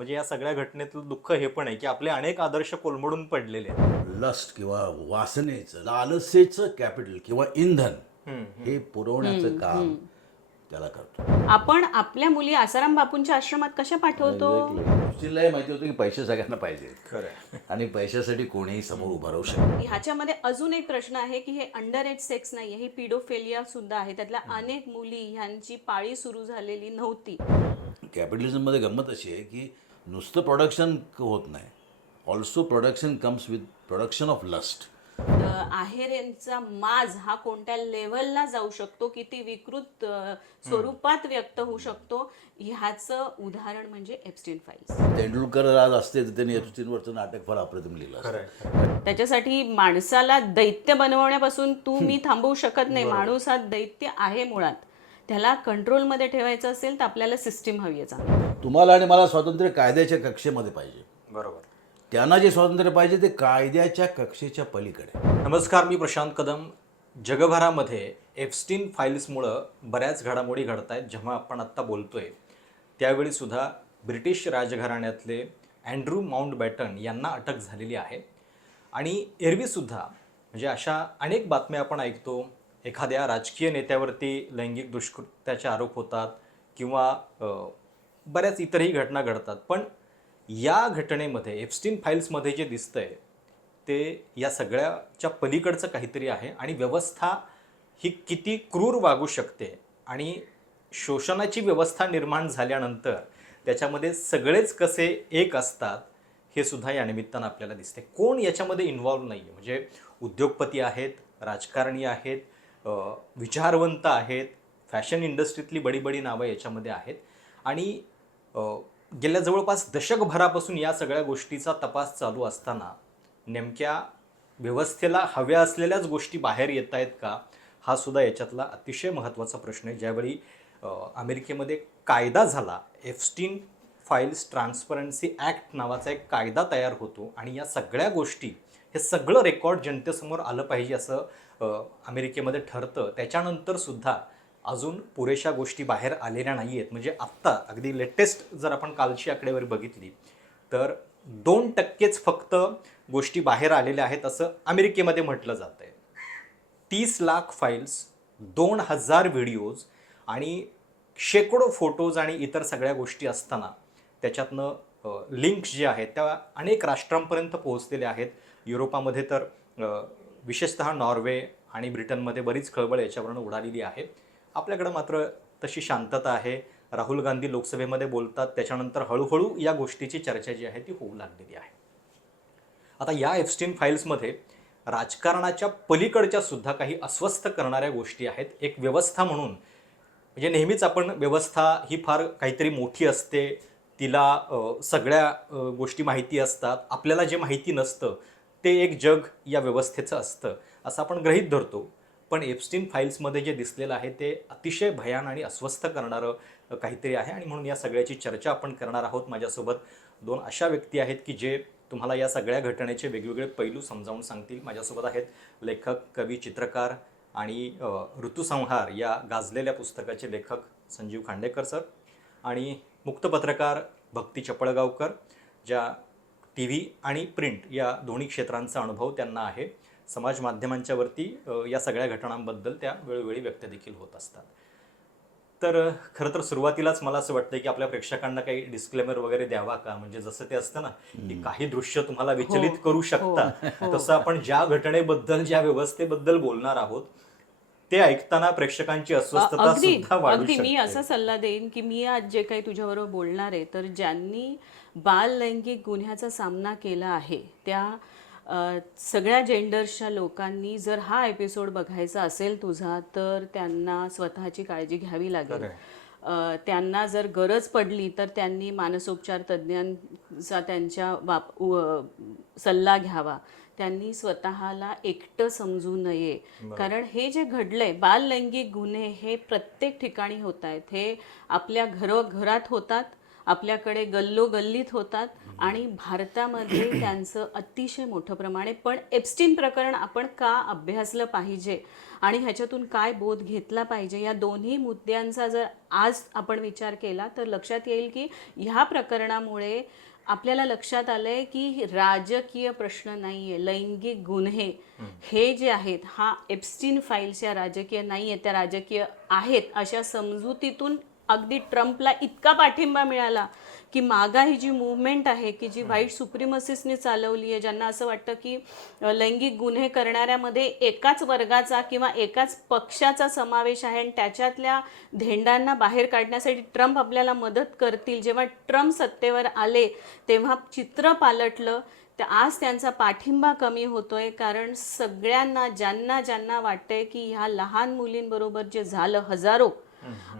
म्हणजे या सगळ्या घटनेतलं दुःख हे पण आहे की आपले अनेक आदर्श कोलमडून पडलेले आहेत. लस्ट किंवा वासनेचं लालसेचं कॅपिटल किंवा इंधन हे पुरवण्याचं काम त्याला करतो. आपण आपल्या मुली आसाराम बापूंच्या आश्रमात कशा पाठवतो? सुशीललाही माहिती होतं की पैसे सगळ्यांना पाहिजे खरं आणि पैशासाठी कोणीही समोर उभं राहू शकतो. ह्याच्यामध्ये अजून एक प्रश्न आहे की हे अंडर एज सेक्स नाहीये, ही पिडोफेलिया सुद्धा आहे. त्यातल्या अनेक मुली ह्यांची पाळी सुरू झालेली नव्हती. कॅपिटलिझममध्ये गंमत अशी आहे की नुसतं प्रोडक्शन होत नाही, also production comes with production of lust. आहेरेंचा माज हा कोणत्या लेव्हलला जाऊ शकतो, किती विकृत स्वरूपात व्यक्त होऊ शकतो, ह्याचं उदाहरण म्हणजे एप्स्टीन फाईल्स. तेंडुलकर आज असते तर त्यांनी एप्स्टीनवरचं नाटक फार अप्रतिम लिहिलं असतं. खरं त्याच्यासाठी माणसाला दैत्य बनवण्यापासून तू मी थांबवू शकत नाही. माणूस हा दैत्य आहे मुळात. त्याला कंट्रोलमध्ये ठेवायचं असेल तर आपल्याला सिस्टीम हवी आहे चांगली. तुम्हाला आणि मला स्वातंत्र्य कायद्याच्या कक्षेमध्ये पाहिजे. बरोबर. त्यांना जे स्वातंत्र्य पाहिजे ते कायद्याच्या कक्षेच्या पलीकडे. नमस्कार, मी प्रशांत कदम. जगभरामध्ये एप्स्टीन फाईल्समुळं बऱ्याच घडामोडी घडत आहेत. जेव्हा आपण आत्ता बोलतोय त्यावेळी सुद्धा ब्रिटिश राजघराण्यातले अँड्रू माउंटबॅटन यांना अटक झालेली आहे. आणि एरवीसुद्धा म्हणजे अशा अनेक बातम्या आपण ऐकतो, एखाद्या राजकीय नेत्यावरती लैंगिक दुष्कृत्याचे आरोप होतात किंवा बऱ्याच इतरही घटना घडतात. पण या घटनेमध्ये एप्स्टीन फाईल्समध्ये जे दिसतंय ते या सगळ्याच्या पलीकडचं काहीतरी आहे. आणि व्यवस्था ही किती क्रूर वागू शकते आणि शोषणाची व्यवस्था निर्माण झाल्यानंतर त्याच्यामध्ये सगळेच कसे एक असतात हे सुद्धा या निमित्तानं आपल्याला दिसते. कोण याच्यामध्ये इन्व्हॉल्व नाही आहे, म्हणजे उद्योगपती आहेत, राजकारणी आहेत, विचारवंत आहेत, फॅशन इंडस्ट्रीतली बडी बडी नावं याच्यामध्ये आहेत. आणि गेल्या जवळपास दशकभरापासून या सगळ्या गोष्टीचा तपास चालू असताना नेमक्या व्यवस्थेला हव्या असलेल्याच गोष्टी बाहेर येत आहेत का, हा सुद्धा याच्यातला अतिशय महत्त्वाचा प्रश्न आहे. ज्यावेळी अमेरिकेमध्ये कायदा झाला, एप्स्टीन फाईल्स ट्रान्सपरन्सी ॲक्ट नावाचा एक कायदा तयार होतो आणि या सगळ्या गोष्टी, हे सगळं रेकॉर्ड जनतेसमोर आलं पाहिजे असं अमेरिकेमध्ये ठरतं. त्याच्यानंतर सुद्धा अजून पुरेशा गोष्टी बाहेर आलेल्या नाही आहेत. म्हणजे आत्ता अगदी लेटेस्ट जर आपण कालची आकडेवारी बघितली तर 2%च फक्त गोष्टी बाहेर आलेल्या आहेत असं अमेरिकेमध्ये म्हटलं जातं आहे. 30 लाख फाईल्स, 2000 व्हिडिओज आणि शेकडो फोटोज आणि इतर सगळ्या गोष्टी असताना त्याच्यातनं लिंक्स जे आहेत त्या अनेक राष्ट्रांपर्यंत पोहोचलेल्या आहेत. युरोपामध्ये तर विशेषतः नॉर्वे आणि ब्रिटनमध्ये बरीच खळबळ याच्यावरून उडालेली आहे. आपल्याकडं मात्र तशी शांतता आहे. राहुल गांधी लोकसभेमध्ये बोलतात, त्याच्यानंतर हळूहळू या गोष्टीची चर्चा जी आहे ती होऊ लागलेली आहे. आता या एप्स्टीन फाईल्समध्ये राजकारणाच्या पलीकडच्या सुद्धा काही अस्वस्थ करणाऱ्या गोष्टी आहेत. एक व्यवस्था म्हणून, म्हणजे नेहमीच आपण व्यवस्था ही फार काहीतरी मोठी असते, तिला सगळ्या गोष्टी माहिती असतात, आपल्याला जे माहिती नसतं ते एक जग या व्यवस्थेचं असतं असं आपण गृहीत धरतो. पण एप्स्टीन फाईल्समध्ये जे दिसलेलं आहे ते अतिशय भयान आणि अस्वस्थ करणारं काहीतरी आहे. आणि म्हणून या सगळ्याची चर्चा आपण करणार आहोत. माझ्यासोबत 2 अशा व्यक्ती आहेत की जे तुम्हाला या सगळ्या घटनेचे वेगवेगळे पैलू समजावून सांगतील. माझ्यासोबत आहेत लेखक, कवी, चित्रकार आणि ऋतुसंहार या गाजलेल्या पुस्तकाचे लेखक संजीव खांडेकर सर, आणि मुक्त पत्रकार भक्ती चपळगावकर, ज्या TV आणि प्रिंट या दोन्ही क्षेत्रांचा अनुभव त्यांना आहे. समाज माध्यमांच्यावरती या सगळ्या घटनांबद्दल त्या वेळोवेळी व्यक्त देखील होत असतात. तर खरं तर सुरुवातीलाच मला असं वाटतं की आपल्या प्रेक्षकांना काही डिस्क्लेमर वगैरे द्यावा का, म्हणजे जसं ते असतं ना की काही दृश्य तुम्हाला विचलित करू शकतात, तसं आपण ज्या घटनेबद्दल, ज्या व्यवस्थेबद्दल बोलणार आहोत ते ऐकताना प्रेक्षकांची अस्वस्थता सुद्धा वाढू अगदी मी शकते. असा सल्ला देईन की मी आज जे काही तुझ्याबरोबर बोलणार आहे, तर ज्यांनी बाल लैंगिक गुन्ह्याचा सामना केला आहे त्या सगळ्या जेंडर्सच्या लोकांनी जर हा एपिसोड बघायचा असेल तुझा, तर त्यांना स्वतःची काळजी घ्यावी लागेल. त्यांना जर गरज पडली तर त्यांनी मानसोपचार तज्ज्ञांचा त्यांच्या सल्ला घ्यावा. त्यांनी स्वतःला एकटं समजू नये. कारण हे जे घडलंय, बाल लैंगिक गुन्हे हे प्रत्येक ठिकाणी होत आहेत. हे आपल्या घरात होतात, आपल्याकडे गल्लोगल्लीत होतात आणि भारतामध्ये त्यांचं अतिशय मोठं प्रमाण आहे. पण एप्स्टीन प्रकरण आपण का अभ्यासलं पाहिजे आणि ह्याच्यातून काय बोध घेतला पाहिजे, या दोन्ही मुद्द्यांचा जर आज आपण विचार केला तर लक्षात येईल की ह्या प्रकरणामुळे आपल्याला लक्षात आलंय की राजकीय प्रश्न नाहीये, लैंगिक गुन्हे हे जे आहेत हा एप्स्टीन फाईल्स या राजकीय नाहीये, त्या राजकीय आहेत अशा समजुतीतून अगदी ट्रम्पला इतका पाठिंबा मिळाला की मागा ही जी मूवमेंट आहे की जी व्हाईट सुप्रिमसिस्टने चालवली आहे, ज्यांना असं वाटतं की लैंगिक गुन्हे करणाऱ्यामध्ये एकाच वर्गाचा किंवा एकाच पक्षाचा समावेश आहे आणि त्याच्यातल्या धेंडांना बाहेर काढण्यासाठी ट्रम्प आपल्याला मदत करतील. जेव्हा ट्रम्प सत्तेवर आले तेव्हा चित्र पालटलं. तर आज त्यांचा पाठिंबा कमी होतोय कारण सगळ्यांना ज्यांना ज्यांना वाटतंय की ह्या लहान मुलींबरोबर जे झालं हजारो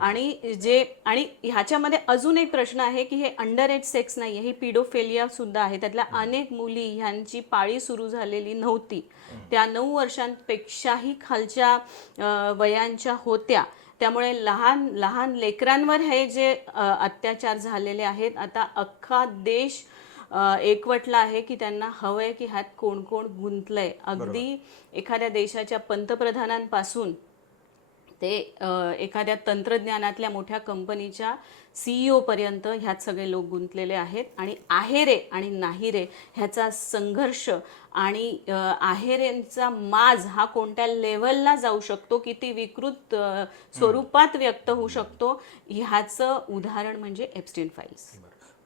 आणि ह्याच्यामध्ये अजून एक प्रश्न आहे की हे अंडर एज सेक्स नाही आहे, ही पिडोफेलिया सुद्धा आहे. त्यातल्या अनेक मुली ह्यांची पाळी सुरू झालेली नव्हती, त्या 9 वर्षांपेक्षाही खालच्या वयांच्या होत्या. त्यामुळे लहान लहान लेकरांवर हे जे अत्याचार झालेले आहेत, आता अख्खा देश एकवटला आहे की त्यांना हवंय की ह्यात कोण कोण गुंतलंय. अगदी एखाद्या देशाच्या पंतप्रधानांपासून ते एखाद्या तंत्रज्ञानातल्या मोठ्या कंपनीच्या CEO पर्यंत ह्यात सगळे लोक गुंतलेले आहेत. आणि आहे रे आणि नाही रे ह्याचा संघर्ष आणि आहेरेंचा माज हा कोणत्या लेव्हलला जाऊ शकतो, किती विकृत स्वरूपात व्यक्त होऊ शकतो, ह्याचं उदाहरण म्हणजे एप्स्टीन फाईल्स.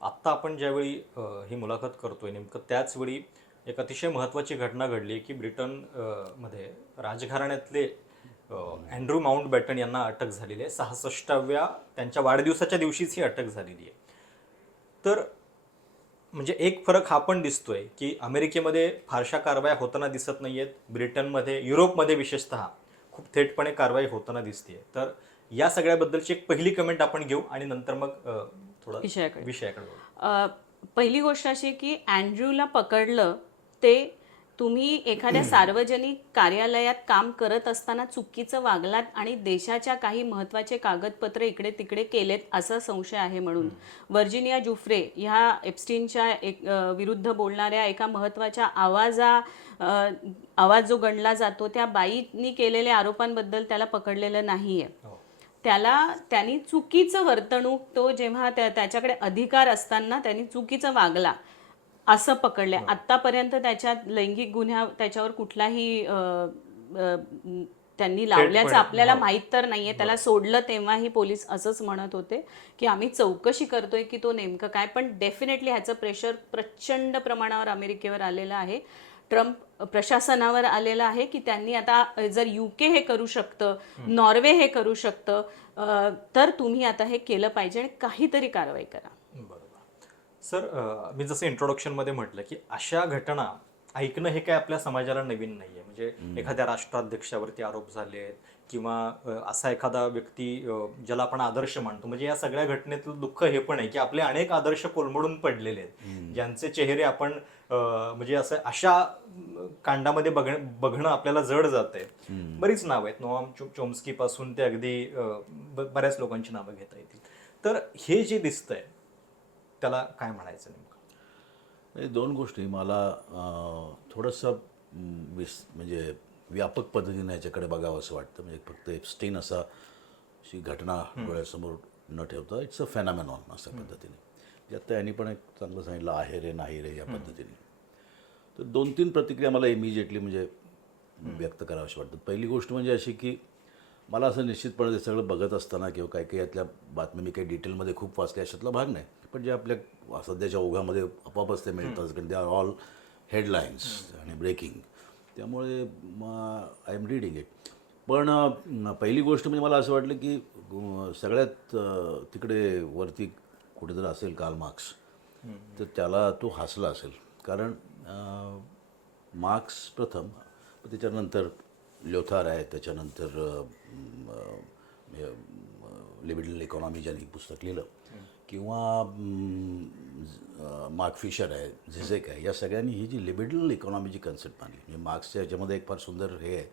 आत्ता आपण ज्यावेळी ही मुलाखत करतोय नेमकं त्याचवेळी एक अतिशय महत्त्वाची घटना घडली की मध्ये राजघराण्यातले अँड्रू माउंटबॅटन यांना अटक झालेली आहे. 66व्या त्यांच्या वाढदिवसाच्या दिवशीच ही अटक झालेली आहे. तर म्हणजे एक फरक हा पण दिसतोय की अमेरिकेमध्ये फारशा कारवाया होताना दिसत नाही आहेत, ब्रिटनमध्ये युरोपमध्ये विशेषतः खूप थेटपणे कारवाई होताना दिसते. तर या सगळ्याबद्दलची एक पहिली कमेंट आपण घेऊ आणि नंतर मग थोडं विषयाकडे वळू. पहिली गोष्ट अशी की अँड्रूला पकडलं ते तुम्ही एखाद्या सार्वजनिक कार्यालयात काम करत असताना चुकीचं वागलात आणि देशाच्या काही महत्त्वाचे कागदपत्र इकडे तिकडे केलेत असा संशय आहे म्हणून. व्हर्जिनिया जुफ्रे ह्या एप्स्टीनच्या विरुद्ध बोलणाऱ्या एका महत्त्वाच्या आवाज जो गणला जातो त्या बाईंनी केलेल्या आरोपांबद्दल त्याला पकडलेलं नाहीये. त्यांनी चुकीचं वर्तणूक, तो जेव्हा त्याच्याकडे अधिकार असताना त्यांनी चुकीचं वागला असं पकडले. आतापर्यंत त्याच्यात लैंगिक गुन्हा त्याच्यावर कुठलाही त्यांनी लावल्याचं आपल्याला माहीत तर नाहीये. त्याला सोडलं तेव्हाही पोलीस असंच म्हणत होते की आम्ही चौकशी करतोय की तो नेमकं काय. पण डेफिनेटली ह्याचं प्रेशर प्रचंड प्रमाणावर अमेरिकेवर आलेलं आहे, ट्रम्प प्रशासनावर आलेलं आहे की त्यांनी आता जर UK हे करू शकतं, नॉर्वे हे करू शकतं, तर तुम्ही आता हे केलं पाहिजे आणि काहीतरी कारवाई करा. बरोबर सर, मी जसं इंट्रोडक्शनमध्ये म्हटलं की अशा घटना ऐकणं हे काय आपल्या समाजाला नवीन नाही आहे. म्हणजे एखाद्या राष्ट्राध्यक्षावरती आरोप झाले आहेत किंवा असा एखादा व्यक्ती ज्याला आपण आदर्श मानतो. म्हणजे या सगळ्या घटनेतलं दुःख हे पण आहे की आपले अनेक आदर्श कोलमडून पडलेले आहेत, ज्यांचे चेहरे आपण म्हणजे असं अशा कांडामध्ये बघणं आपल्याला जड जात आहे. बरीच नावं आहेत, नोआम चोम्स्की पासून ते अगदी बऱ्याच लोकांची नावं घेता येतील. तर हे जे दिसतंय त्याला काय म्हणायचं नेमकं? दोन गोष्टी मला थोडंसं म्हणजे व्यापक पद्धतीने याच्याकडे बघावं असं वाटतं. म्हणजे फक्त एप्स्टीन अशी घटना डोळ्यासमोर न ठेवता इट्स अ फेनॉमेनॉन अशा पद्धतीने. ज्यात त्यांनी पण एक चांगलं सांगितलं आहे रे नाही रे या पद्धतीने. तर 2-3 प्रतिक्रिया मला इमिजिएटली म्हणजे व्यक्त करावीशी वाटतात. पहिली गोष्ट म्हणजे अशी की मला असं निश्चितपणे ते सगळं बघत असताना किंवा काही काही यातल्या बातम्या मी काही डिटेलमध्ये खूप वाचल्या अशातला भाग नाही, पण जे आपल्या सध्याच्या ओघामध्ये आपोआपच ते मिळतात कारण दे आर ऑल हेडलाईन्स आणि ब्रेकिंग, त्यामुळे आय एम रीडिंग इट. पण पहिली गोष्ट म्हणजे मला असं वाटलं की सगळ्यात तिकडे वरती कुठेतरी असेल कार्ल मार्क्स, तर त्याला तो हसला असेल. कारण मार्क्स प्रथम, त्याच्यानंतर ल्योथार आहे, त्याच्यानंतर लिबरल इकॉनॉमी ज्यांनी पुस्तक लिहिलं, किंवा मार्क फिशर आहे, झिझेक आहे, या सगळ्यांनी ही जी लिबरल इकॉनॉमीची कन्सेप्ट मांडली. म्हणजे मार्क्सच्या याच्यामध्ये एक फार सुंदर हे आहे,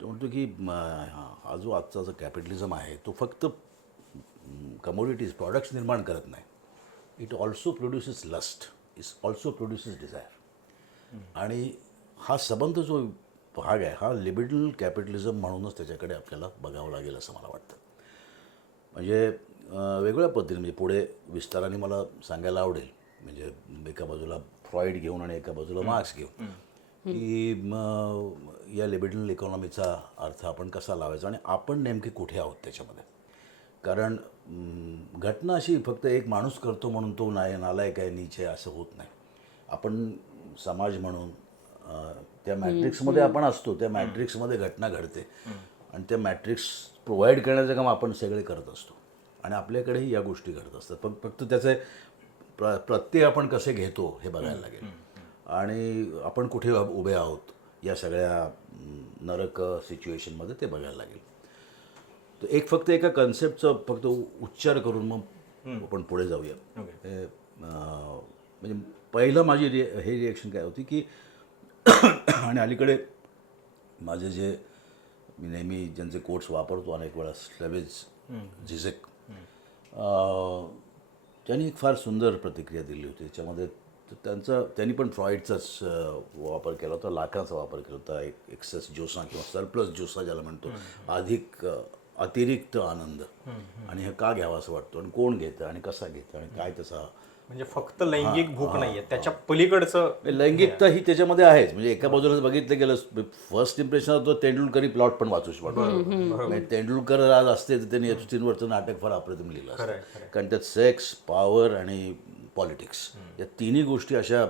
तो म्हणतो की हा जो आजचा जो कॅपिटलिझम आहे तो फक्त कमोडिटीज प्रॉडक्ट्स निर्माण करत नाही, it also produces lust, it also produces desire. आणि हा संबंध जो भाग आहे हा लिबिडल कॅपिटलिझम म्हणूनच त्याच्याकडे आपल्याला बघावं लागेल असं मला वाटतं. म्हणजे वेगवेगळ्या पद्धतीने म्हणजे पुढे विस्ताराने मला सांगायला आवडेल, म्हणजे एका बाजूला फ्रॉइड घेऊन आणि एका बाजूला मार्क्स घेऊन, की या लिबिडल इकॉनॉमीचा अर्थ आपण कसा लावायचा आणि आपण नेमके कुठे आहोत त्याच्यामध्ये. कारण घटना अशी फक्त एक माणूस करतो म्हणून तो नालायक आहे, नीच आहे असं होत नाही. आपण समाज म्हणून त्या मॅट्रिक्समध्ये आपण असतो, त्या मॅट्रिक्समध्ये घटना घडते आणि त्या मॅट्रिक्स प्रोव्हाइड करण्याचं काम आपण सगळे करत असतो आणि आपल्याकडेही या गोष्टी घडत असतात. पण फक्त त्याचे प्रत्यय आपण कसे घेतो हे बघायला लागेल आणि आपण कुठे उभे आहोत या सगळ्या नरक सिच्युएशनमध्ये ते बघायला लागेल. तर फक्त एका कन्सेप्टचा फक्त उच्चार करून मग आपण पुढे जाऊया. म्हणजे पहिलं माझी हे रिॲक्शन काय होती की आणि अलीकडे माझे जे मी नेहमी ज्यांचे कोट्स वापरतो अनेक वेळा, स्लेवेज झिझेक, त्यांनी एक फार सुंदर प्रतिक्रिया दिली होती. त्याच्यामध्ये त्यांनी पण फ्रॉइडचाच वापर केला होता, लाखाचा वापर केला होता. एक्सेस जोसा किंवा सरप्लस जोसा ज्याला म्हणतो, अतिरिक्त आनंद, आणि हे का घ्यावा असं वाटतो आणि कोण घेतं आणि कसा घेतं आणि काय त्याचा, म्हणजे फक्त लैंगिक भूक नाहीये, त्याच्या पलीकडचं लैंगिकता ही त्याच्यामध्ये आहेच. म्हणजे एका बाजूला बघितलं गेलं फर्स्ट इम्प्रेशन तो तेंडुलकरी प्लॉट पण वाचूच वाटतो. तेंडुलकर आज असते तर त्यांनी एप्स्टीनवरचं नाटक फार अप्रतिम लिहिलं असतं. कारण त्यात सेक्स, पॉवर आणि पॉलिटिक्स या तिन्ही गोष्टी अशा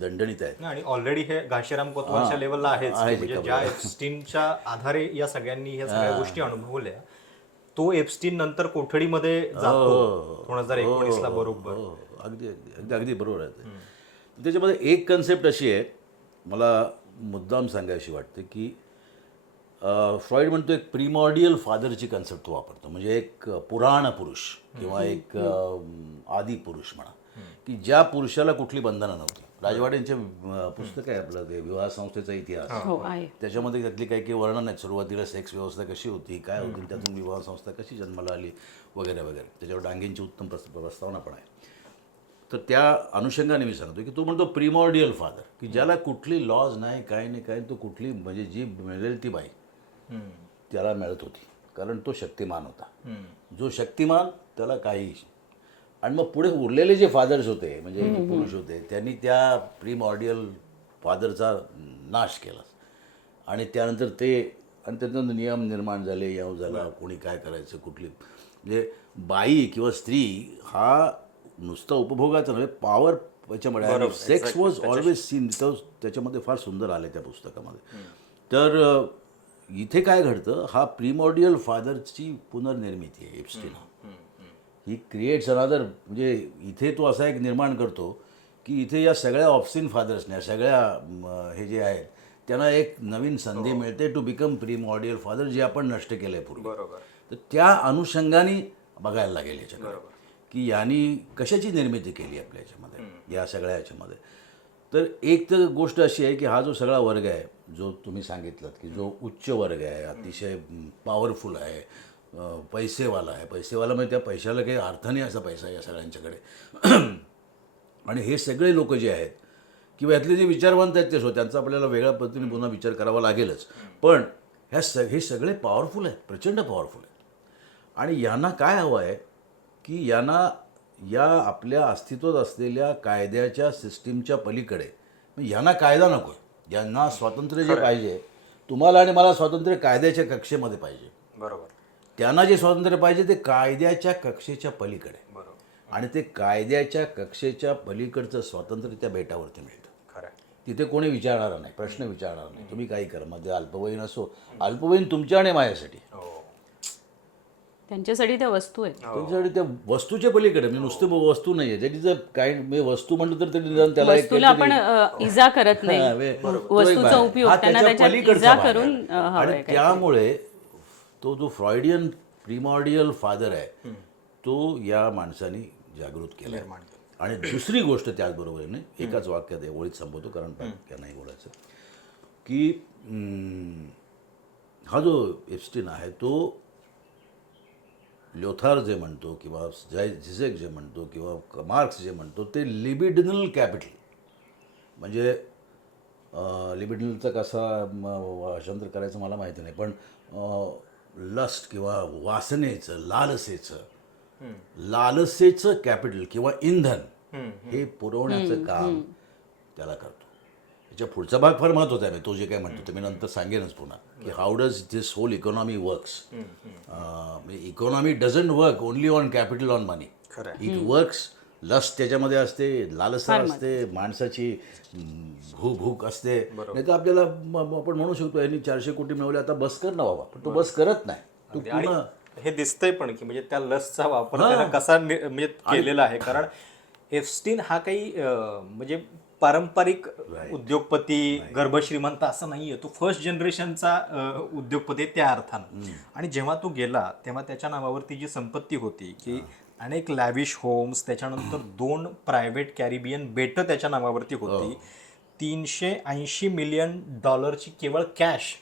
दणदणीत आहेत. आणि ऑलरेडी हे घाशीराम कोतवालच्या लेवलला आहेच, म्हणजे ज्या एप्स्टीनच्या आधारे या सगळ्यांनी ह्या सगळ्या गोष्टी अनुभवल्या. तो एप्स्टीन नंतर कोठडीमध्ये जातो 2019 ला बरोबर. अगदी अगदी अगदी अगदी बरोबर आहे. त्याच्यामध्ये एक कन्सेप्ट अशी आहे मला मुद्दाम सांगायची वाटते की फ्रॉइड म्हणतो एक प्रिमॉर्डियल फादरची कन्सेप्ट वापरतो. म्हणजे एक पुराण पुरुष किंवा एक आदी पुरुष म्हणा, की ज्या पुरुषाला कुठली बंधनं नव्हती. राजवाड्यांचे पुस्तक आहे आपलं ते विवाह संस्थेचा इतिहास, त्याच्यामध्ये त्यातली काही वर्णन आहेत. सुरुवातीला सेक्स व्यवस्था कशी होती, काय होती, त्यातून विवाह संस्था कशी जन्माला आली वगैरे वगैरे. त्याच्यावर डांगेंची उत्तम प्रस्तावना पण आहे. तर त्या अनुषंगाने मी सांगतो की तो म्हणतो प्रिमॉर्डियल फादर, की ज्याला कुठली लॉज नाही, काही नाही, काय, तो कुठली म्हणजे जी मिळेल ती बाई त्याला मिळत होती, कारण तो शक्तिमान होता. जो शक्तिमान त्याला काही. आणि मग पुढे उरलेले जे फादर्स होते म्हणजे पुरुष होते, त्यांनी त्या प्रिमॉर्डियल फादरचा नाश केला आणि त्यानंतर त्याच्यानंतर नियम निर्माण झाले, याव झाला, कोणी काय करायचं, कुठली म्हणजे बाई किंवा स्त्री हा नुसतं उपभोगाचं नव्हे, पॉवर याच्यामध्ये. सेक्स वॉज ऑलवेज सीन, त्याच्यामध्ये फार सुंदर आले त्या पुस्तकामध्ये. तर इथे काय घडतं, हा प्रिमॉर्डियल फादरची पुनर्निर्मिती आहे एप्स्टीन. ही क्रिएट्स अनादर, म्हणजे इथे तो असा एक निर्माण करतो की इथे या सगळ्या ऑब्स्सीन फादर्सने, या सगळ्या हे जे आहेत त्यांना एक नवीन संधी मिळते टू बिकम प्रिमॉर्डियल फादर, जे आपण नष्ट केलं आहे पूर्वी. तर त्या अनुषंगाने बघायला लागेल याच्याकडे की यांनी कशाची निर्मिती केली आपल्या याच्यामध्ये, या सगळ्या याच्यामध्ये. तर एक तर गोष्ट अशी आहे की हा जो सगळा वर्ग आहे, जो तुम्ही सांगितलं की जो उच्च वर्ग आहे, अतिशय पॉवरफुल आहे, पैसेवाला आहे. पैसेवाला म्हणजे त्या पैशाला काही अर्थ नाही असा पैसा आहे या सगळ्यांच्याकडे. आणि हे सगळे लोक जे आहेत किंवा यातले जे विचारवंत आहेत ते त्यांचा आपल्याला वेगळ्या पद्धतीने पुन्हा विचार करावा लागेलच. पण हे सगळे पॉवरफुल आहेत, प्रचंड पॉवरफुल आहेत. आणि यांना काय हवं आहे की यांना या आपल्या अस्तित्वात असलेल्या कायद्याच्या सिस्टीमच्या पलीकडे, यांना कायदा नको आहे, यांना स्वातंत्र्य जे पाहिजे, तुम्हाला आणि मला स्वातंत्र्य कायद्याच्या कक्षेमध्ये पाहिजे. बरोबर. त्यांना जे स्वातंत्र्य पाहिजे ते कायद्याच्या कक्षेच्या पलीकडे. आणि ते कायद्याच्या कक्षेच्या पलीकडचं स्वातंत्र्य त्या बेटावरती मिळतं. तिथे कोणी विचारणार नाही, प्रश्न विचारणार नाही, तुम्ही काही करा. म्हणजे अल्पवयीन असो, अल्पवयीन तुमच्या आणि माझ्यासाठी, त्यांच्यासाठी त्या वस्तू आहेत. त्यांच्यासाठी त्या वस्तूच्या पलीकडे, म्हणजे नुसतं वस्तू नाही आहे. त्याची जर काय मी वस्तू म्हणलं तर ते त्याला वस्तूला आपण इजा करत नाही, वस्तूचा उपयोग त्यांना त्याच्यात इजा करून आणि त्यामुळे तो जो फ्रॉइडियन प्रिमॉर्डियल फादर आहे तो या माणसाने जागृत केला. आणि दुसरी गोष्ट त्याचबरोबरीने एकाच वाक्यात ओळीत संपवतो कारण नाही बोलायचं की हा जो एप्स्टीन आहे तो ल्योथार जे म्हणतो किंवा झिझेक जे म्हणतो किंवा मार्क्स जे म्हणतो ते लिबिडिनल कॅपिटल म्हणजे लिबिडिनलचा कसा भाषांतर करायचं मला माहिती नाही पण लस्ट किंवा वासनेचं लालसेचं कॅपिटल किंवा इंधन हे पुरवण्याचं काम त्याला करतो. याच्या पुढचा भाग फार महत्त्वाचा आहे. तो जे काय म्हणतो ते मी नंतर सांगेनच पुन्हा की how does this whole economy works. Economy doesn't work only on capital on money. It works lust त्याच्यामध्ये असते, लालसा असते, माणसाची भूक असते. नाही तर आपल्याला आपण म्हणू शकतो यांनी 400 कोटी मिळवले आता बस कर ना बाबा, पण तो बस करत नाही. तो पूर्ण हे दिसतंय पण की म्हणजे त्या लसचा वापर त्याला कसा म्हणजे केलेला आहे. कारण एफस्टीन हा काही म्हणजे पारंपरिक उद्योगपती गर्भश्रीमंत असं नाहीये. तो फर्स्ट जनरेशनचा उद्योगपती आहे त्या अर्थानं. आणि जेव्हा तो गेला तेव्हा त्याच्या नावावरती जी संपत्ती होती की अनेक लॅविश होम्स, त्याच्यानंतर 2 प्रायव्हेट कॅरिबियन बेटं त्याच्या नावावरती होती, $380 मिलियन केवळ कॅश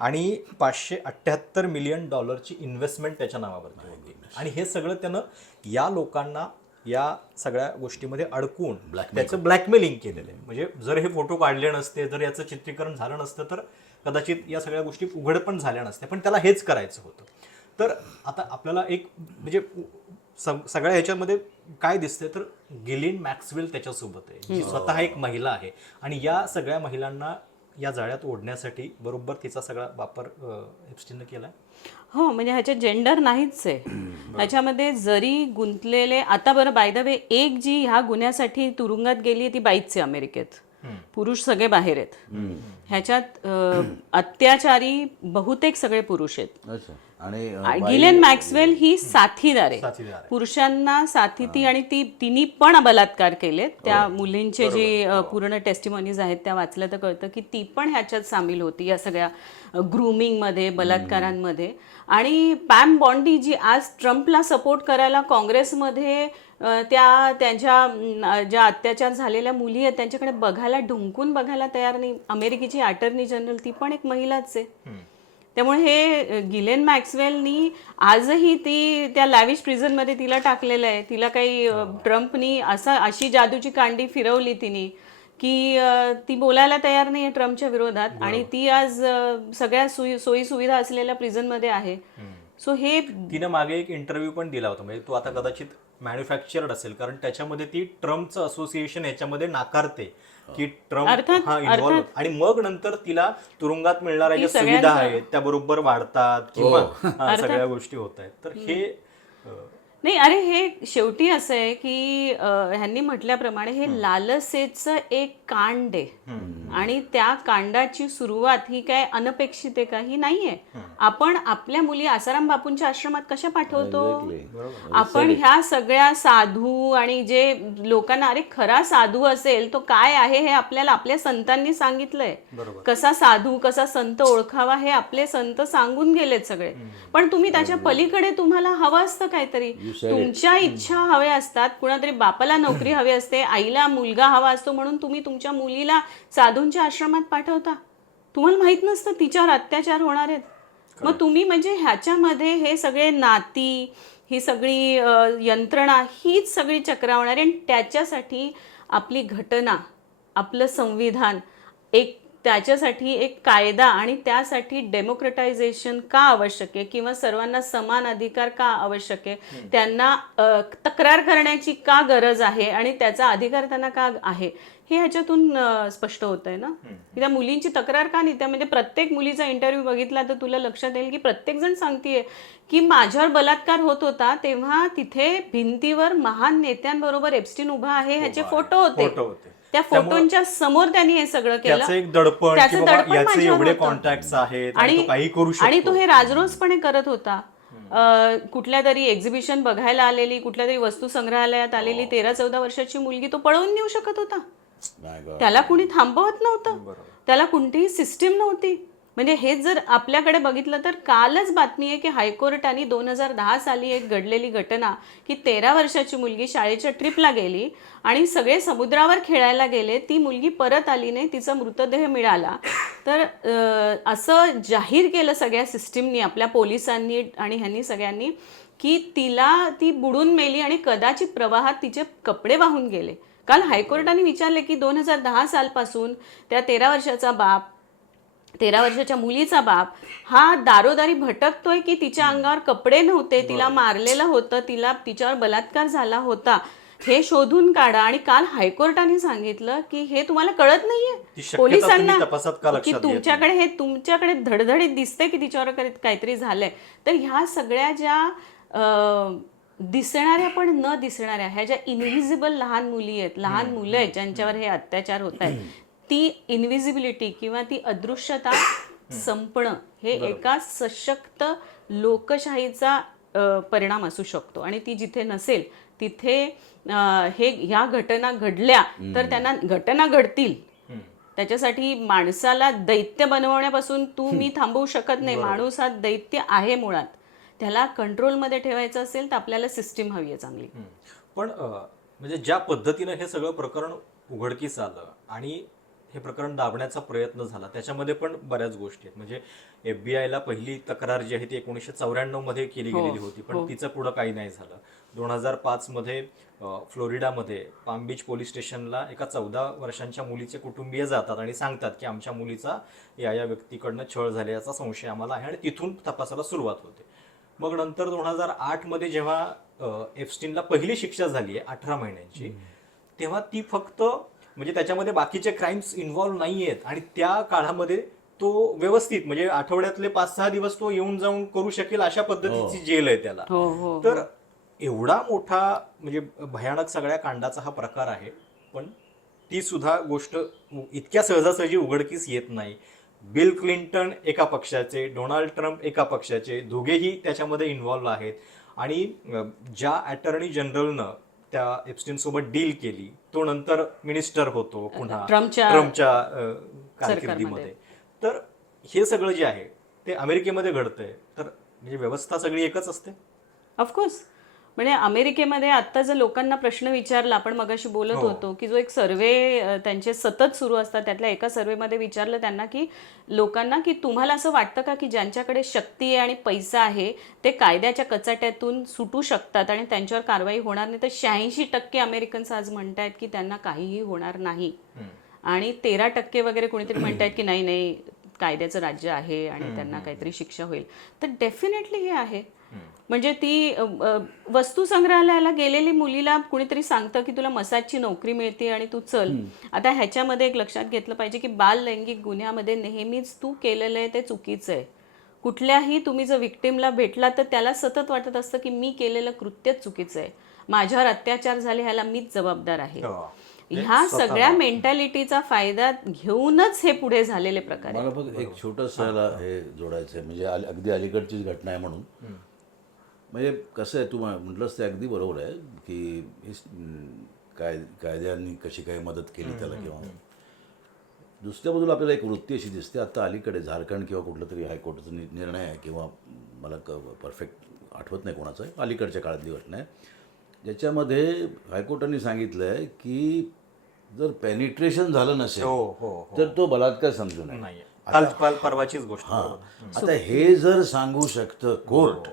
आणि $578 मिलियन इन्व्हेस्टमेंट त्याच्या नावावरती होती. आणि हे सगळं त्यानं या लोकांना या सगळ्या गोष्टीमध्ये अडकून त्याचं ब्लॅकमेलिंग केलेलं आहे. म्हणजे जर हे फोटो काढले नसते, जर याचं चित्रीकरण झालं नसतं तर कदाचित या सगळ्या गोष्टी उघड पण झाल्या नसत्या. पण त्याला हेच करायचं होतं. तर आता आपल्याला एक म्हणजे सगळ्या ह्याच्यामध्ये काय दिसतंय तर गिलिन मॅक्सवेल त्याच्यासोबत आहे, जी स्वतः एक महिला आहे. आणि या सगळ्या महिलांना या जाळ्यात ओढण्यासाठी बरोबर तिचा सगळा वापर एप्स्टीननं केलाय. हो, म्हणजे ह्याच्यात जेंडर नाहीच आहे. ह्याच्यामध्ये जरी गुंतलेले आता बरं बाय द वे एक जी ह्या गुन्ह्यासाठी तुरुंगात गेली ती बाईच आहे अमेरिकेत. पुरुष सगळे बाहेर आहेत. ह्याच्यात अत्याचारी बहुतेक सगळे पुरुष आहेत. अच्छा. आणि गिलेन मॅक्सवेल ही साथीदार आहे. पुरुषांना साथी ती आणि तिने पण बलात्कार केलेत. त्या मुलींचे जे पूर्ण टेस्टिमॉनीज आहेत त्या वाचल्या तर कळतं की ती पण ह्याच्यात सामील होती या सगळ्या ग्रूमिंगमध्ये, बलात्कारांमध्ये. आणि पॅम बॉन्डी जी आज ट्रम्पला सपोर्ट करायला काँग्रेसमध्ये त्यांच्या ज्या अत्याचार झालेल्या मुली आहेत त्यांच्याकडे बघायला ढुंकून बघायला तयार नाही. अमेरिकेची अटर्नी जनरल ती पण एक महिलाच आहे. त्यामुळे हे गिलेन मॅक्सवेलनी आजही ती त्या लॅविश प्रिझनमध्ये तिला टाकलेलं आहे. तिला काही ट्रम्पनी अशी जादूची कांडी फिरवली तिने की ती बोलायला तयार नाही आहे ट्रम्पच्या विरोधात. आणि ती आज सगळ्या सोयी सुविधा असलेल्या प्रिझनमध्ये आहे. सो हे तिनं मागे एक इंटरव्ह्यू पण दिला होता. म्हणजे तो आता कदाचित मॅन्युफॅक्चर्ड असेल कारण त्याच्यामध्ये ती ट्रम्पचं असोसिएशन याच्यामध्ये नाकारते की ट्रम्प हा इन्व्हॉल्व. आणि मग नंतर तिला तुरुंगात मिळणाऱ्या ज्या सुविधा आहेत त्या बरोबर वाढतात किंवा सगळ्या गोष्टी होत आहेत. तर हे नाही, अरे हे शेवटी असं आहे की ह्यांनी म्हटल्याप्रमाणे हे लालसेचं एक कांड आहे. आणि त्या कांडाची सुरुवात ही काय अनपेक्षित आहे का? ही नाहीये. आपण आपल्या मुली आसाराम बापूंच्या आश्रमात कशा पाठवतो? आपण ह्या सगळ्या साधू आणि जे लोकांना, अरे खरा साधू असेल तो काय आहे हे आपल्याला आपल्या संतांनी सांगितलंय. कसा साधू कसा संत ओळखावा हे आपले संत सांगून गेलेत सगळे. पण तुम्ही त्याच्या पलीकडे तुम्हाला हवं असतं काहीतरी. तुमच्या इच्छा हव्या असतात. कुणातरी बापाला नोकरी हवी असते, आईला मुलगा हवा असतो, म्हणून तुम्ही तुमच्या मुलीला साधूंच्या आश्रमात पाठवता. तुम्हाला माहित नसतं तिच्यावर अत्याचार होणार आहेत. मग तुम्ही म्हणजे ह्याच्यामध्ये हे सगळे नाती, ही सगळी यंत्रणा हीच सगळी चक्रावणारी. आणि त्याच्यासाठी आपली घटना, आपलं संविधान, त्याच्यासाठी एक कायदा आणि त्यासाठी डेमोक्रेटायझेशन का आवश्यक आहे किंवा सर्वांना समान अधिकार का आवश्यक आहे, त्यांना तक्रार करण्याची का गरज आहे आणि त्याचा अधिकार त्यांना का आहे, हे ह्याच्यातून स्पष्ट होत आहे ना. त्या मुलींची तक्रार का नाही? त्या म्हणजे प्रत्येक मुलीचा इंटरव्ह्यू बघितला तर तुला लक्षात येईल की प्रत्येक जण सांगतेय की माझ्यावर बलात्कार होत होता तेव्हा तिथे भिंतीवर महान नेत्यांबरोबर एप्स्टीन उभा आहे ह्याचे फोटो होते. त्या फोटोंच्या समोर त्यांनी हे सगळं केलं. त्याचं एक दडपण किंवा याचे एवढे कॉन्टॅक्ट्स आहेत आणि तो काही करू शकतो. आणि तो हे राजरोसपणे करत होता. कुठल्या तरी एक्झिबिशन बघायला आलेली, कुठल्या तरी वस्तू संग्रहालयात आलेली 13-14 वर्षाची मुलगी तो पळवून नेऊ शकत होता. त्याला कुणी थांबवत नव्हतं. त्याला कोणतीही सिस्टीम नव्हती. म्हणजे हे जर आपल्याकडे बघितलं तर कालच बातमी आहे की हायकोर्टाने 2010 साली एक घडलेली घटना की 13 वर्षाची मुलगी शाळेच्या ट्रिपला गेली आणि सगळे समुद्रावर खेळायला गेले. ती मुलगी परत आली नाही, तिचा मृतदेह मिळाला. तर असं जाहीर केलं सगळ्या सिस्टीमनी, आपल्या पोलिसांनी आणि ह्यांनी सगळ्यांनी की ती बुडून मेली आणि कदाचित प्रवाहात तिचे कपडे वाहून गेले. काल हायकोर्टाने विचारले की 2010 सालपासून त्या 13 वर्षाच्या मुलीचा बाप हा दारोदारी भटकतोय की तिच्या अंगावर कपडे नव्हते, तिला मारलेलं होतं, तिच्यावर बलात्कार झाला होता, हे शोधून काढा. आणि काल हायकोर्टाने सांगितलं की हे तुम्हाला कळत ती नाहीये शक्यता पोलिसांना तुम्ही तपासात का की लक्षात घेत तुमच्याकडे धडधडीत दिसते की तिच्यावर काहीतरी झालंय. तर ह्या सगळ्या ज्या दिसणाऱ्या पण न दिसणाऱ्या, ह्या ज्या इनव्हिजिबल लहान मुली आहेत, लहान मुलं आहेत ज्यांच्यावर हे अत्याचार होत आहेत, ती इनव्हिजिबिलिटी किंवा ती अदृश्यता संपणं हे एका सशक्त लोकशाहीचा परिणाम असू शकतो. आणि ती जिथे नसेल तिथे ह्या घटना घडल्या तर त्यांना घटना घडतील. त्याच्यासाठी माणसाला दैत्य बनवण्यापासून मी थांबवू शकत नाही. माणूस हा दैत्य आहे मुळात. त्याला कंट्रोलमध्ये ठेवायचं असेल तर आपल्याला सिस्टीम हवी आहे चांगली. पण म्हणजे ज्या पद्धतीनं हे सगळं प्रकरण उघडकीस आलं आणि हे प्रकरण दाबण्याचा प्रयत्न झाला, त्याच्यामध्ये पण बऱ्याच गोष्टी आहेत. म्हणजे FBI ला पहिली तक्रार जी आहे ती 1994 मध्ये केली गेलेली होती, पण तिचं पुढं काही नाही झालं. 2005 मध्ये फ्लोरिडामध्ये पाम बीच पोलीस स्टेशनला एका 14 वर्षांच्या मुलीचे कुटुंबीय जातात आणि सांगतात की आमच्या मुलीचा या व्यक्तीकडनं छळ झाल्याचा संशय आम्हाला आहे, आणि तिथून तपासाला सुरुवात होते. मग नंतर 2008 मध्ये जेव्हा एप्स्टीनला पहिली शिक्षा झाली आहे 18 महिन्यांची, तेव्हा ती फक्त म्हणजे त्याच्यामध्ये बाकीचे क्राईम्स इन्व्हॉल्व्ह नाही आहेत, आणि त्या काळामध्ये तो व्यवस्थित म्हणजे आठवड्यातले 5-6 दिवस तो येऊन जाऊन करू शकेल अशा पद्धतीची जेल आहे त्याला. तर एवढा मोठा म्हणजे भयानक सगळ्या कांडाचा हा प्रकार आहे, पण ती सुद्धा गोष्ट इतक्या सहजासहजी उघडकीस येत नाही. बिल क्लिंटन एका पक्षाचे, डोनाल्ड ट्रम्प एका पक्षाचे, दोघेही त्याच्यामध्ये इन्व्हॉल्व्ह आहेत. आणि ज्या अटर्नी जनरलनं त्या एप्स्टीन सोबत डील केली तो नंतर मिनिस्टर होतो पुन्हा ट्रम्पच्या कारकिर्दीमध्ये. तर हे सगळं जे आहे ते अमेरिकेमध्ये घडतंय, तर म्हणजे व्यवस्था सगळी एकच असते. ऑफकोर्स. म्हणजे अमेरिकेमध्ये आत्ता जर लोकांना प्रश्न विचारला, आपण मगाशी बोलत होतो की जो एक सर्वे त्यांचे सतत सुरू असतात, त्यातल्या एका सर्वेमध्ये विचारलं त्यांना की लोकांना की तुम्हाला असं वाटतं का की ज्यांच्याकडे शक्ती आहे आणि पैसा आहे ते कायद्याच्या कचाट्यातून सुटू शकतात आणि त्यांच्यावर कारवाई होणार नाही, तर 86% अमेरिकन्स आज म्हणतायत की त्यांना काहीही होणार नाही. आणि 13% वगैरे कोणीतरी म्हणतायत की नाही नाही कायद्याचं राज्य आहे आणि त्यांना काहीतरी शिक्षा होईल. तर डेफिनेटली हे आहे. म्हणजे ती वस्तू संग्रहालयाला गेलेली मुलीला कुणीतरी सांगतं की तुला मसाजची नोकरी मिळते आणि तू चल. आता ह्याच्यामध्ये एक लक्षात घेतलं पाहिजे की बाल लैंगिक गुन्ह्यामध्ये नेहमीच तू केलेलं आहे ते चुकीचं आहे. कुठल्याही तुम्ही जर विक्टिमला भेटला तर त्याला सतत वाटत असतं की मी केलेलं कृत्यच चुकीचं आहे, माझ्यावर अत्याचार झाले ह्याला मीच जबाबदार आहे. ह्या सगळ्या मेंटॅलिटीचा फायदा घेऊनच हे पुढे झालेले प्रकार. मला फक्त एक छोटंसं हे जोडायचं आहे. म्हणजे अगदी अलीकडचीच घटना आहे म्हणून. म्हणजे कसं आहे, तू म्हटलंस ते अगदी बरोबर आहे की कायद्यांनी कशी काही मदत केली त्याला. किंवा दुसऱ्या बाजूला आपल्याला एक वृत्ती अशी दिसते, आता अलीकडे झारखंड किंवा कुठलं तरी हायकोर्टाचा निर्णय आहे, किंवा मला परफेक्ट आठवत नाही कोणाचं आहे, अलीकडच्या काळातली घटना आहे, ज्याच्यामध्ये हायकोर्टाने सांगितलं आहे की जर पेनिट्रेशन झालं नसेल तर तो बलात्कार समजू नये. परवाचीच गोष्ट. आता हे जर सांगू शकतं कोर्ट,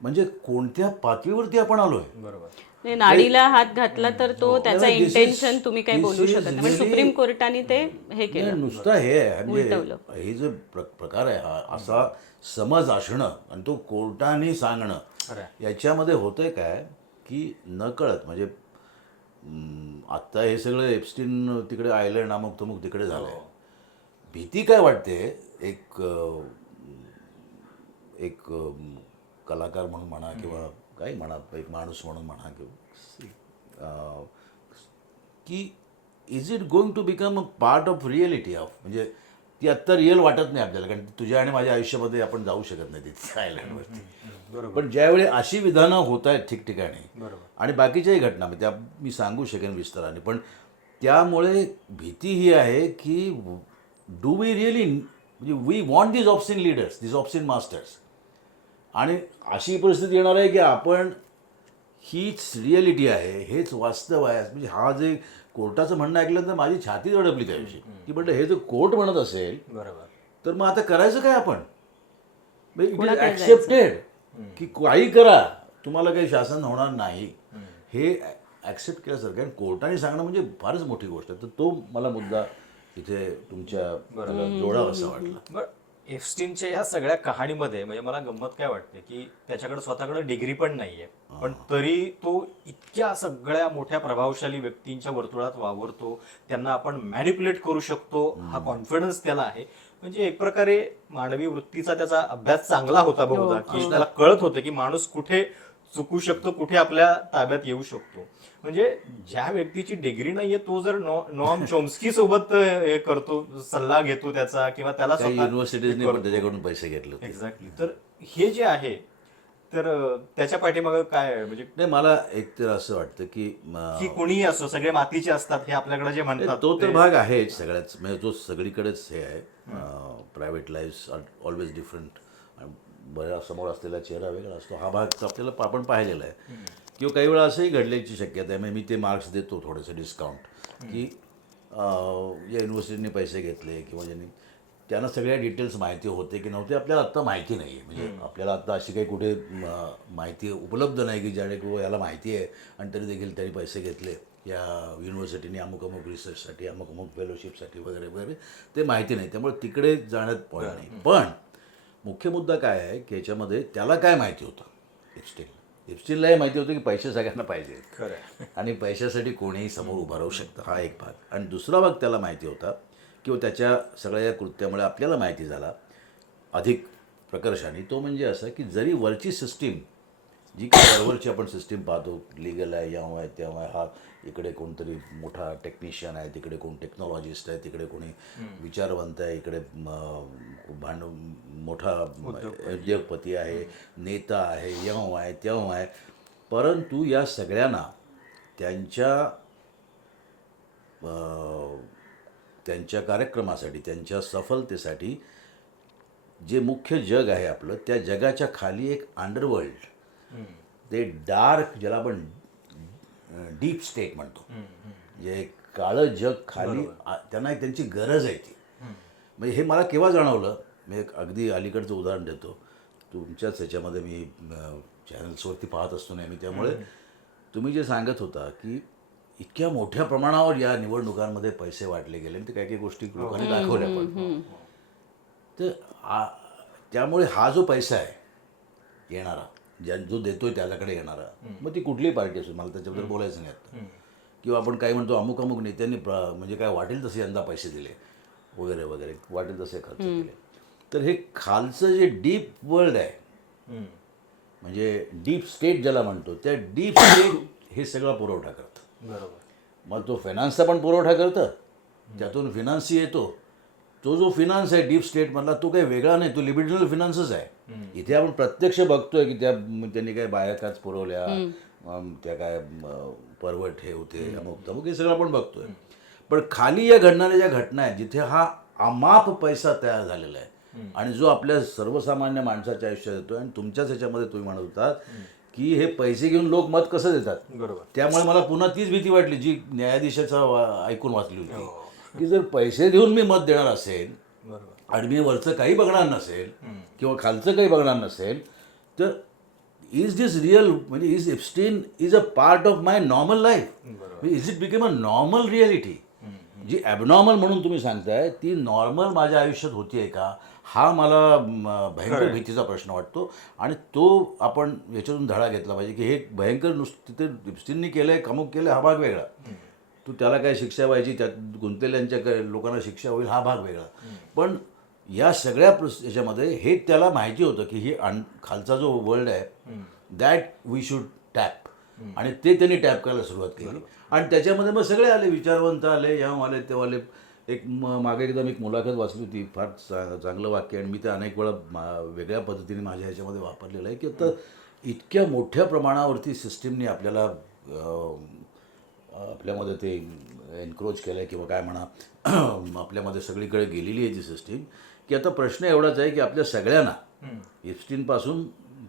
म्हणजे कोणत्या पातळीवरती आपण आलोय. बरोबर. नाडीला हात घातला तर तो त्याचा इंटेन्शन तुम्ही काही बोलू शकत नाही. पण सुप्रीम कोर्टाने ते हे केलं. नुसतं हे आहे म्हणजे हे जो प्रकार आहे हा असा समज असणं आणि तो कोर्टाने सांगणं, याच्यामध्ये होतंय काय की नकळत म्हणजे आत्ता हे सगळं एप्स्टीन तिकडे आयलंड अमुक तमुक तिकडे झालंय. भीती काय वाटते, एक कलाकार म्हणून म्हणा किंवा काही म्हणा, एक माणूस म्हणून म्हणा, किंवा की is it going to become a part of reality of, म्हणजे ती आत्ता रिअल वाटत नाही आपल्याला, कारण तुझ्या आणि माझ्या आयुष्यामध्ये आपण जाऊ शकत नाही तिथे आयलंडवरती. पण ज्यावेळी अशी विधानं होत आहेत ठिकठिकाणी आणि बाकीच्याही घटना त्या मी सांगू शकेन विस्ताराने, पण त्यामुळे भीती ही आहे की डू वी रिअली, म्हणजे we want this option leaders, this option masters. आणि अशी परिस्थिती येणार आहे की आपण हीच रिअलिटी आहे, हेच वास्तव आहे. म्हणजे हा जे कोर्टाचं म्हणणं ऐकल्यानंतर माझी छाती दडपली त्याविषयी की म्हटलं हे जर कोर्ट म्हणत असेल तर मग आता करायचं काय आपण. इट इज ॲक्सेप्टेड की काही करा, तुम्हाला काही शासन होणार नाही हे ॲक्सेप्ट केल्यासारखं आहे. आणि कोर्टाने सांगणं म्हणजे फारच मोठी गोष्ट आहे. तर तो मला मुद्दा इथे तुमच्या जोडावा असं वाटलं. बरं, एफस्टीनच्या ह्या सगळ्या कहाणीमध्ये म्हणजे मला गंमत काय वाटते की त्याच्याकडे स्वतःकडे डिग्री पण नाहीये, पण तरी तो इतक्या सगळ्या मोठ्या प्रभावशाली व्यक्तींच्या वर्तुळात वावरतो, त्यांना आपण मॅनिप्युलेट करू शकतो, हा कॉन्फिडन्स त्याला आहे. म्हणजे एक प्रकारे मानवी वृत्तीचा त्याचा अभ्यास चांगला होता बहुधा, की त्याला कळत होतं की माणूस कुठे चुकू शकतो, कुठे आपल्या ताब्यात येऊ शकतो. म्हणजे ज्या व्यक्तीची डिग्री नाहीये तो जर नॉम चॉम्स्की सोबत हे करतो, सल्ला घेतो त्याचा, किंवा त्याला काही युनिव्हर्सिटीजने पण त्याच्याकडून पैसे घेतले होते. एक्झॅक्टली. तर हे जे आहे तर त्याच्या पाठीमागं काय आहे? म्हणजे नाही, मला एकतर असं वाटतं की की कुणीही असो, सगळे मातीचे असतात हे आपल्याकडे जे म्हणतात तो तर ते- भाग आहेच सगळ्याच, म्हणजे तो सगळीकडेच हे आहे. Private lifes are always different. बऱ्याच समोर असलेला चेहरा वेगळा असतो. हा भाग तर आपल्याला आपण पाहिलेला आहे. किंवा काही वेळा असंही घडल्याची शक्यता आहे. म्हणजे मी ते मार्क्स देतो थोडंसं डिस्काउंट की या युनिव्हर्सिटीने पैसे घेतले किंवा ज्यांनी, त्यांना सगळ्या डिटेल्स माहिती होते की नव्हते आपल्याला आत्ता माहिती नाही आहे. म्हणजे आपल्याला आत्ता अशी काही कुठे माहिती उपलब्ध नाही की ज्याने याला माहिती आहे आणि तरी देखील त्यांनी पैसे घेतले या युनिव्हर्सिटीने अमुक अमुक रिसर्चसाठी, अमुक अमुक फेलोशिपसाठी वगैरे वगैरे, ते माहिती नाही. त्यामुळे तिकडे जाण्यात पॉईंट नाही. पण मुख्य मुद्दा काय आहे की याच्यामध्ये त्याला काय माहिती होतं, एप्स्टीनलाही माहिती होतं की पैसे सगळ्यांना पाहिजे खरं आहे. आणि पैशासाठी कोणीही समोर उभं राहू शकतं, हा एक भाग. आणि दुसरा भाग त्याला माहिती होता किंवा त्याच्या सगळ्या या कृत्यामुळे आपल्याला माहिती झाला अधिक प्रकर्षाने, तो म्हणजे असा की जरी वरची सिस्टीम, जी काही वरवरची आपण सिस्टीम पाहतो, लिगल आहे, याव आहे, त्याव आहे, हा इकडे कोणतरी मोठा टेक्निशियन आहे, तिकडे कोण टेक्नॉलॉजिस्ट आहे, तिकडे कोणी विचारवंत आहे, इकडे मोठा उद्योगपती आहे, नेता आहे, याव आहे, त्याव आहे, परंतु या सगळ्यांना त्यांच्या कार्यक्रमासाठी, त्यांच्या सफलतेसाठी जे मुख्य जग आहे आपलं, त्या जगाच्या खाली एक अंडरवर्ल्ड, ते डार्क, ज्याला आपण डीप स्टेट म्हणतो, जे एक काळं जग खाली, त्यांना एक त्यांची गरज आहे ती. म्हणजे हे मला केव्हा जाणवलं, मी एक अगदी अलीकडचं उदाहरण देतो. तुमच्याच ह्याच्यामध्ये मी चॅनल्सवरती पाहत असतो नेहमी, त्यामुळे तुम्ही जे सांगत होता की इतक्या मोठ्या प्रमाणावर या निवडणुकांमध्ये पैसे वाटले गेले, आणि ते काही काही गोष्टी लोकांनी दाखवल्या पण. तर त्यामुळे हा जो पैसा आहे येणारा, जो देतोय त्याच्याकडे येणारा, मग ती कुठलीही पार्टी असो, मला त्याच्याबद्दल बोलायचं नाही आता, किंवा आपण काही म्हणतो अमुक अमुक नेत्यांनी म्हणजे काय वाटेल तसे यंदा पैसे दिले वगैरे वगैरे, वाटेल तसे खर्च केले. तर हे खालचं जे डीप वर्ल्ड आहे, म्हणजे डीप स्टेट ज्याला म्हणतो, त्या डीप स्टेट हे सगळा पुरवठा करतं. बरोबर. मग तो फायनान्सचा पण पुरवठा करतं, त्यातून फिनान्सही येतो. तो जो फिनान्स आहे डीप स्टेटमधला, तो काही वेगळा नाही, तो लिबिडिनल फिनान्सच आहे. इथे आपण प्रत्यक्ष बघतोय की त्यांनी काय बायाकाच पुरवल्या, त्या काय परवट हे होते, अमुक तमुक, हे सगळं आपण बघतोय. पण खाली या घडणाऱ्या ज्या घटना आहेत, जिथे हा अमाप पैसा तयार झालेला आहे आणि जो आपल्या सर्वसामान्य माणसाच्या आयुष्यात येतो, आणि तुमच्याच ह्याच्यामध्ये तुम्ही म्हणत होतात की हे पैसे घेऊन लोक मत कसं देतात. बरोबर. त्यामुळे मला पुन्हा तीच भीती वाटली जी न्यायाधीशाचा ऐकून वाचली होती, की जर पैसे देऊन मी मत देणार असेल आणि मी वरचं काही बघणार नसेल किंवा खालचं काही बघणार नसेल, तर इज दिस रिअल, म्हणजे is Epstein is a part of my normal life, is it became a normal reality. जी ॲबनॉर्मल म्हणून तुम्ही सांगताय ती नॉर्मल माझ्या आयुष्यात होती आहे का, हा मला भयंकर भीतीचा प्रश्न वाटतो. आणि तो आपण याच्यातून धडा घेतला पाहिजे की हे भयंकर नुसतं ते एप्स्टीननी केलं आहे, अमुक केलं, हा भाग वेगळा, तू त्याला काय शिक्षा व्हायची, त्यात गुंतलेल्यांच्या लोकांना शिक्षा होईल, हा भाग वेगळा. पण या सगळ्या याच्यामध्ये हे त्याला माहिती होतं की ही खालचा जो वर्ल्ड आहे दॅट वी शुड टॅप, आणि ते त्यांनी टॅप करायला सुरुवात केली. आणि त्याच्यामध्ये मग सगळे आले, विचारवंत आले, ह्या आले, तेव्हा आले. एक मागे एकदम एक मुलाखत वाचली होती, फार चांगलं वाक्य, आणि मी ते अनेक वेळा वेगळ्या पद्धतीने माझ्या ह्याच्यामध्ये वापरलेलं आहे, की आता इतक्या मोठ्या प्रमाणावरती सिस्टीमने आपल्यामध्ये ते एन्क्रोच केलं आहे किंवा काय म्हणा, आपल्यामध्ये सगळीकडे गेलेली आहे ती सिस्टीम, की आता प्रश्न एवढाच आहे की आपल्या सगळ्यांना, एप्स्टीनपासून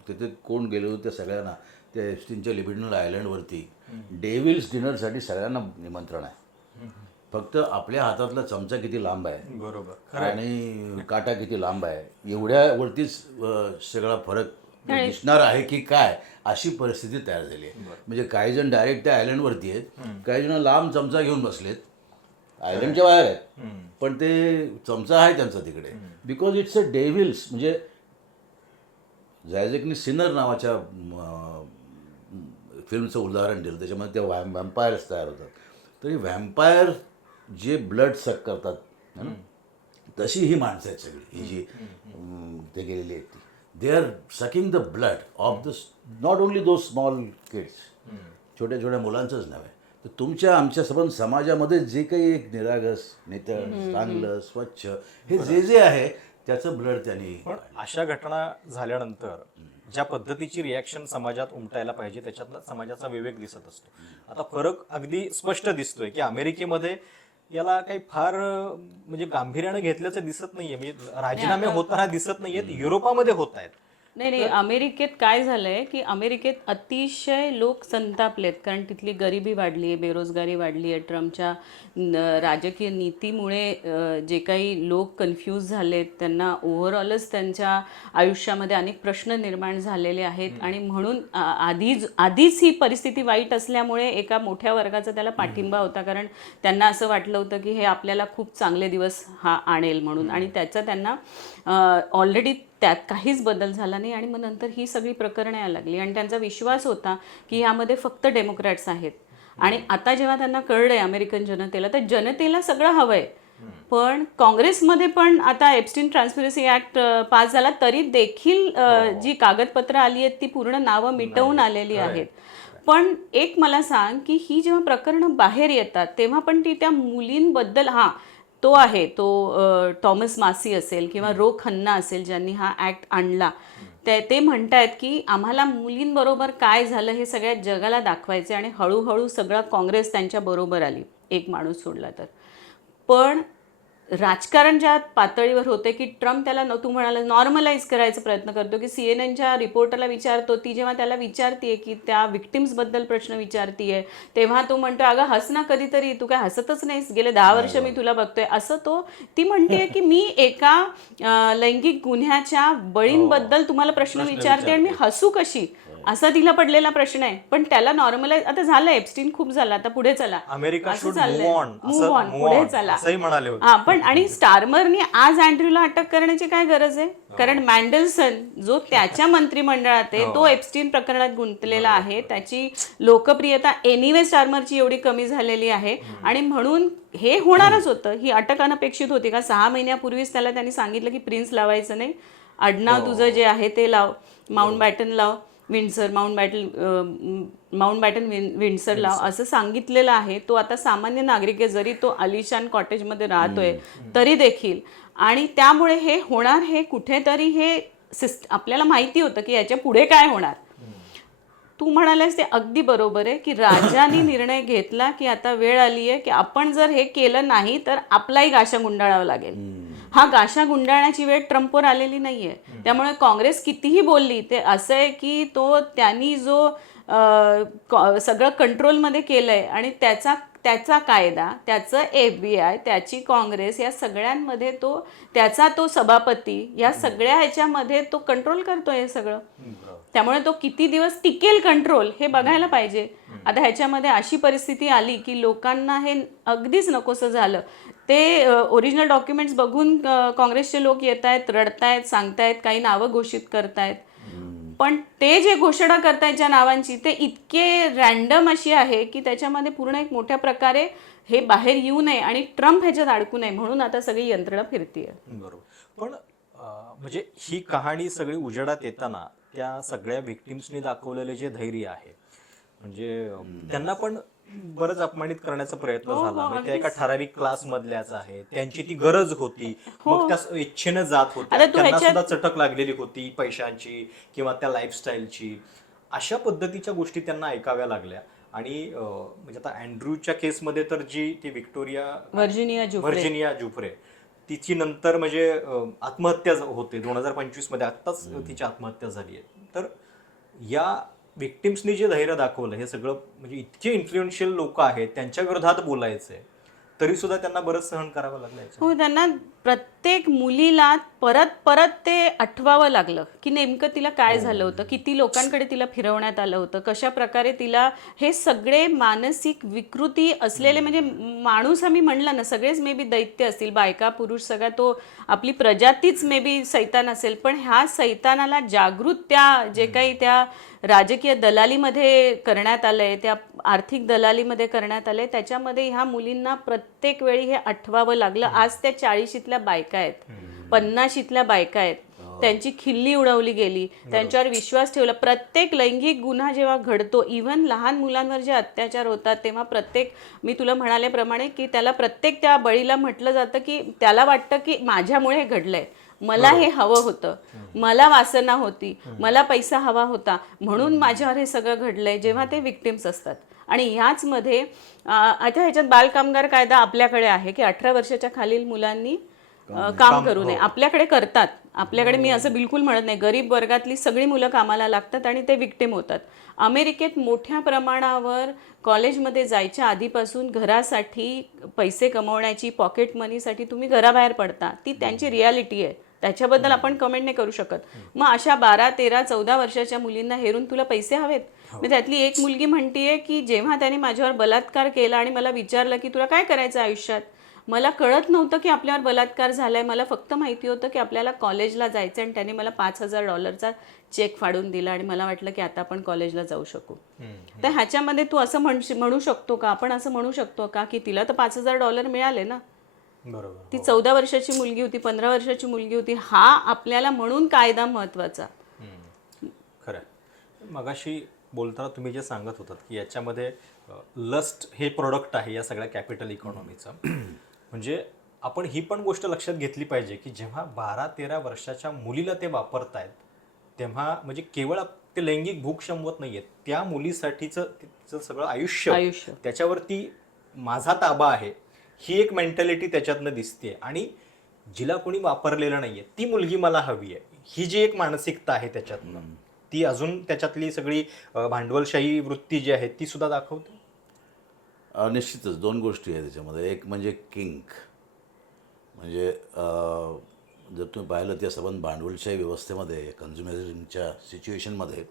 तिथे कोण गेले होते त्या सगळ्यांना, त्या एप्स्टीनच्या लिबिडिनल आयलंडवरती डेव्हिल्स डिनरसाठी सगळ्यांना निमंत्रण आहे. फक्त आपल्या हातातला चमचा किती लांब आहे, बरोबर, आणि काटा किती लांब आहे, एवढ्यावरतीच सगळा फरक दिसणार आहे की काय अशी परिस्थिती तयार झाली आहे. म्हणजे काही जण डायरेक्ट त्या आयलंडवरती आहेत, काही जण लांब चमचा घेऊन बसलेत, आयलंडच्या बाहेर आहेत, पण ते चमचा आहे त्यांचा तिकडे, बिकॉज इट्स अ डेव्हिल्स. म्हणजे झॅझेकनी सिनर नावाच्या फिल्मचं उदाहरण दिलं, त्याच्यामध्ये त्या व्हॅम्पायर्स तयार होतात. तरी व्हॅम्पायर जे ब्लड सक करतात है ना, तशी ही माणसं आहेत सगळी, ही जी ते गेलेली आहेत ती. They are sucking the blood of the not only those small kids, छोट्या छोट्या मुलांचंच नव्हे, तर तुमच्या आमच्या सबंध समाजामध्ये जे काही एक निरागस नितळ चांगलं स्वच्छ हे जे जे आहे त्याचं ब्लड त्यांनी. पण अशा घटना झाल्यानंतर ज्या पद्धतीची रिॲक्शन समाजात उमटायला पाहिजे त्याच्यातला समाजाचा विवेक दिसत असतो. आता फरक अगदी स्पष्ट दिसतोय की अमेरिकेमध्ये याला काही फार म्हणजे गांभीर्यानं घेतल्याचं दिसत नाहीये, म्हणजे राजीनामे होताना दिसत नाहीयेत. युरोपामध्ये होत आहेत. नाही, अमेरिकेत काय झालंय की अमेरिकेत अतिशय लोक संतापलेत, कारण तिथली गरिबी वाढली आहे, बेरोजगारी वाढली आहे. ट्रम्पच्या राजकीय नीतीमुळे जे काही लोक कन्फ्यूज झालेत, त्यांना ओव्हरऑलच त्यांच्या आयुष्यामध्ये अनेक प्रश्न निर्माण झालेले आहेत. आणि म्हणून आधीच ही परिस्थिती वाईट असल्यामुळे एका मोठ्या वर्गाचा त्याला पाठिंबा होता, कारण त्यांना असं वाटलं होतं की हे आपल्याला खूप चांगले दिवस हा आणेल म्हणून. आणि त्याचा त्यांना ऑलरेडी त्यात काहीच बदल झाला नाही. आणि मग नंतर ही सगळी प्रकरणे यायला लागली आणि त्यांचा विश्वास होता की यामध्ये फक्त डेमोक्रॅट्स आहेत. आणि आता जेव्हा त्यांना कळलंय अमेरिकन जनतेला, तर जनतेला सगळं हवंय. पण काँग्रेसमध्ये पण आता एप्स्टीन ट्रान्सपरन्सी ऍक्ट पास झाला, तरी देखील जी कागदपत्र आली आहेत ती पूर्ण नावं मिटवून आलेली आहेत. पण एक मला सांग की ही जेव्हा प्रकरणं बाहेर येतात तेव्हा पण ती त्या मुलींबद्दल, तो आहे तो टॉमस मासी असेल किंवा रो खन्ना असेल ज्यांनी हा ॲक्ट आणला, ते म्हणतायत की आम्हाला मुलींबरोबर काय झालं हे सगळ्या जगाला दाखवायचे. आणि हळूहळू सगळा काँग्रेस त्यांच्या बरोबर आली, एक माणूस सोडला तर. पण राजकारण ज्या पातळीवर होते की ट्रम्प त्याला तू म्हणाला नॉर्मलाइज करायचा प्रयत्न करतो, की CNN रिपोर्टरला विचारतो, ती जेव्हा त्याला विचारतीये की त्या विक्टिम्सबद्दल प्रश्न विचारतीये, तेव्हा तो म्हणतो अगं हस ना कधीतरी, तू काय हसतच नाहीस, गेले 10 वर्ष मी तुला बघतोय असं. ती म्हणते की मी एका लैंगिक गुन्ह्याच्या बळींबद्दल तुम्हाला प्रश्न विचारते आणि मी हसू कशी, असा तिला पडलेला प्रश्न आहे. पण त्याला नॉर्मलाइज आता झालं, एप्स्टीन खूप झाला, आता पुढे चला, अमेरिका असं should चाललंय. move on, Move on, move पुढे on, चला. असंही म्हणाले होते. हा, पण आणि स्टारमरनी आज अँड्र्यूला अटक करण्याची काय गरज आहे? कारण मॅन्डेलसन जो त्याच्या मंत्रिमंडळात आहे तो एप्स्टीन प्रकरणात गुंतलेला आहे. त्याची लोकप्रियता एनिवे स्टारमरची एवढी कमी झालेली आहे. आणि म्हणून हे होणारच होतं, ही अटक अनपेक्षित होती. का 6 महिन्यापूर्वीच त्याला त्यांनी सांगितलं की प्रिन्स लावायचं नाही, आडनाव तुझं जे आहे ते लाव, माउंट बॅटन लाव, विंडसर, माउंट बॅटन विंडसर लाव असं सांगितलेलं आहे. तो आता सामान्य नागरिक आहे, जरी तो आलिशान कॉटेजमध्ये राहतोय तरी देखील. आणि त्यामुळे हे होणार, हे कुठेतरी हे आपल्याला माहिती होतं की याच्या पुढे काय होणार. तू म्हणालेस ते अगदी बरोबर आहे की राजांनी निर्णय घेतला की आता वेळ आली आहे की आपण जर हे केलं नाही तर आपलाही गाशा गुंडाळावा लागेल. हा गाशा गुंडाळण्याची वेळ ट्रम्पवर आलेली नाहीये. त्यामुळे काँग्रेस कितीही बोलली, ते असं आहे की त्यांनी जो सगळं कंट्रोलमध्ये केलंय आणि त्याचा कायदा, त्याचं FBI, त्याची काँग्रेस, या सगळ्यांमध्ये त्याचा सभापती, या सगळ्या ह्याच्यामध्ये तो कंट्रोल करतोय हे सगळं. त्यामुळे तो किती दिवस टिकेल कंट्रोल हे बघायला पाहिजे. आता ह्याच्यामध्ये अशी परिस्थिती आली की लोकांना हे अगदीच नकोसं झालं. ते ओरिजिनल डॉक्युमेंट्स बघून काँग्रेसचे लोक येत आहेत, रडतायत, सांगतायत, काही नावं घोषित करतायत. पण ते जे घोषणा करतायत ज्या नावांची, ते इतके रॅन्डम अशी आहे की त्याच्यामध्ये पूर्ण एक मोठ्या प्रकारे हे बाहेर येऊ नये आणि ट्रम्प ह्याच्यात अडकू नये म्हणून आता सगळी यंत्रणा फिरतीये. बरोबर. पण म्हणजे ही कहाणी सगळी उजेडात येताना त्या सगळ्या व्हिक्टिम्सनी दाखवलेले जे धैर्य आहे, म्हणजे त्यांना पण बरंच अपमानित करण्याचा प्रयत्न झाला. म्हणजे त्या एका ठराविक क्लास मधल्याच आहे, त्यांची ती गरज होती, मग त्या इच्छेनं जात होत्या, त्यांना सुद्धा चटक लागलेली होती पैशांची किंवा त्या लाईफस्टाईलची. अशा पद्धतीच्या गोष्टी त्यांना ऐकाव्या लागल्या. आणि म्हणजे आता अँड्रूच्या केसमध्ये तर जी ती व्हर्जिनिया जुफ्रे, तिची नंतर म्हणजे आत्महत्या होते 2025 मध्ये, आत्ताच तिची आत्महत्या झाली आहे. तर या विक्टिम्सनी जे धैर्य दाखवलं, हे सगळं म्हणजे इतके इन्फ्लुएन्शियल लोक आहेत त्यांच्या विरोधात बोलायचंय, तरी सुद्धा त्यांना बरंच सहन करावं लागलं याच्यात. हो, त्यांना प्रत्येक मुलीला परत परत ते आठवावं लागलं की नेमकं तिला काय झालं होतं, किती लोकांकडे तिला फिरवण्यात आलं होतं, कशा प्रकारे तिला हे सगळे मानसिक विकृती असलेले, म्हणजे माणूस आम्ही म्हणलं ना, सगळेच मे बी दैत्य असतील, बायका पुरुष सगळा तो आपली प्रजातीच मे बी सैतान असेल, पण ह्या सैतानाला जागृत त्या जे काही त्या राजकीय दलालीमध्ये करण्यात आलंय, त्या आर्थिक दलालीमध्ये करण्यात आलंय, त्याच्यामध्ये ह्या मुलींना प्रत्येक वेळी हे आठवावं लागलं. आज त्या 40शीतल्या बायका आहेत, 50शीतल्या बायका आहेत, त्यांची खिल्ली उडवली गेली, त्यांच्यावर विश्वास ठेवला. प्रत्येक लैंगिक गुन्हा जेव्हा घडतो, इव्हन लहान मुलांवर जे अत्याचार होतात, तेव्हा प्रत्येक, मी तुला म्हणाल्याप्रमाणे की त्याला प्रत्येक त्या बळीला म्हटलं जातं की त्याला वाटतं की माझ्यामुळे हे घडलंय, मला हे हवं होतं, मला वासना होती, मला पैसा हवा होता, म्हणून माझ्यावर हे सगळं घडलंय, जेव्हा ते विक्टिम्स असतात. आणि ह्याचमध्ये आता ह्याच्यात बालकामगार कायदा आपल्याकडे आहे की 18 वर्षाच्या खालील मुलांनी काम करू नये. आपल्याकडे करतात, आपल्याकडे मी असं बिलकुल म्हणत नाही, गरीब वर्गातली सगळी मुलं कामाला लागतात आणि ते विक्टिम होतात. अमेरिकेत मोठ्या प्रमाणावर कॉलेजमध्ये जायच्या आधीपासून घरासाठी पैसे कमवण्याची, पॉकेट मनीसाठी तुम्ही घराबाहेर पडता, ती त्यांची रियालिटी आहे, त्याच्याबद्दल आपण कमेंट नाही करू शकत. मग अशा 12, 13, 14 वर्षाच्या मुलींना हेरून तुला पैसे हवेत. मी त्यातली एक मुलगी म्हणतीये की जेव्हा त्याने माझ्यावर बलात्कार केला आणि मला विचारलं की तुला काय करायचं आयुष्यात, मला कळत नव्हतं की आपल्यावर बलात्कार झालाय, मला फक्त माहिती होतं की आपल्याला कॉलेजला जायचं, आणि त्याने मला $5,000 चेक फाडून दिला आणि मला वाटलं की आता आपण कॉलेजला जाऊ शकू. तर ह्याच्यामध्ये तू असं म्हणू शकतो का, आपण असं म्हणू शकतो का की तिला तर $5,000 मिळाले ना, बरोबर. ती 14 वर्षाची मुलगी होती, 15 वर्षाची मुलगी होती, हा आपल्याला म्हणून कायदा महत्वाचा. खरं आहे. मगाशी बोलताना तुम्ही जे सांगत होतात की याच्यामध्ये लस्ट हे प्रोडक्ट आहे या सगळ्या कॅपिटल इकॉनॉमीचं, म्हणजे आपण ही पण गोष्ट लक्षात घेतली पाहिजे की जेव्हा 12-13 वर्षाच्या मुलीला ते वापरतायत, तेव्हा म्हणजे केवळ ते लैंगिक भूक शमवत नाहीये, त्या मुलीसाठीचं तिचं सगळं आयुष्य, त्याच्यावरती माझा ताबा आहे, ही एक मेंटॅलिटी त्याच्यातनं दिसते. आणि जिला कोणी वापरलेलं नाहीये ती मुलगी मला हवी आहे, ही जी एक मानसिकता आहे त्याच्यातनं, ती अजून त्याच्यातली सगळी भांडवलशाही वृत्ती जी आहे ती सुद्धा दाखवते. निश्चितच 2 गोष्टी आहेत त्याच्यामध्ये. एक म्हणजे किंक, म्हणजे जर तुम्ही पाहिलं त्या संबंध भांडवलशाही व्यवस्थेमध्ये, कन्झ्युमरिझमच्या सिच्युएशनमध्ये,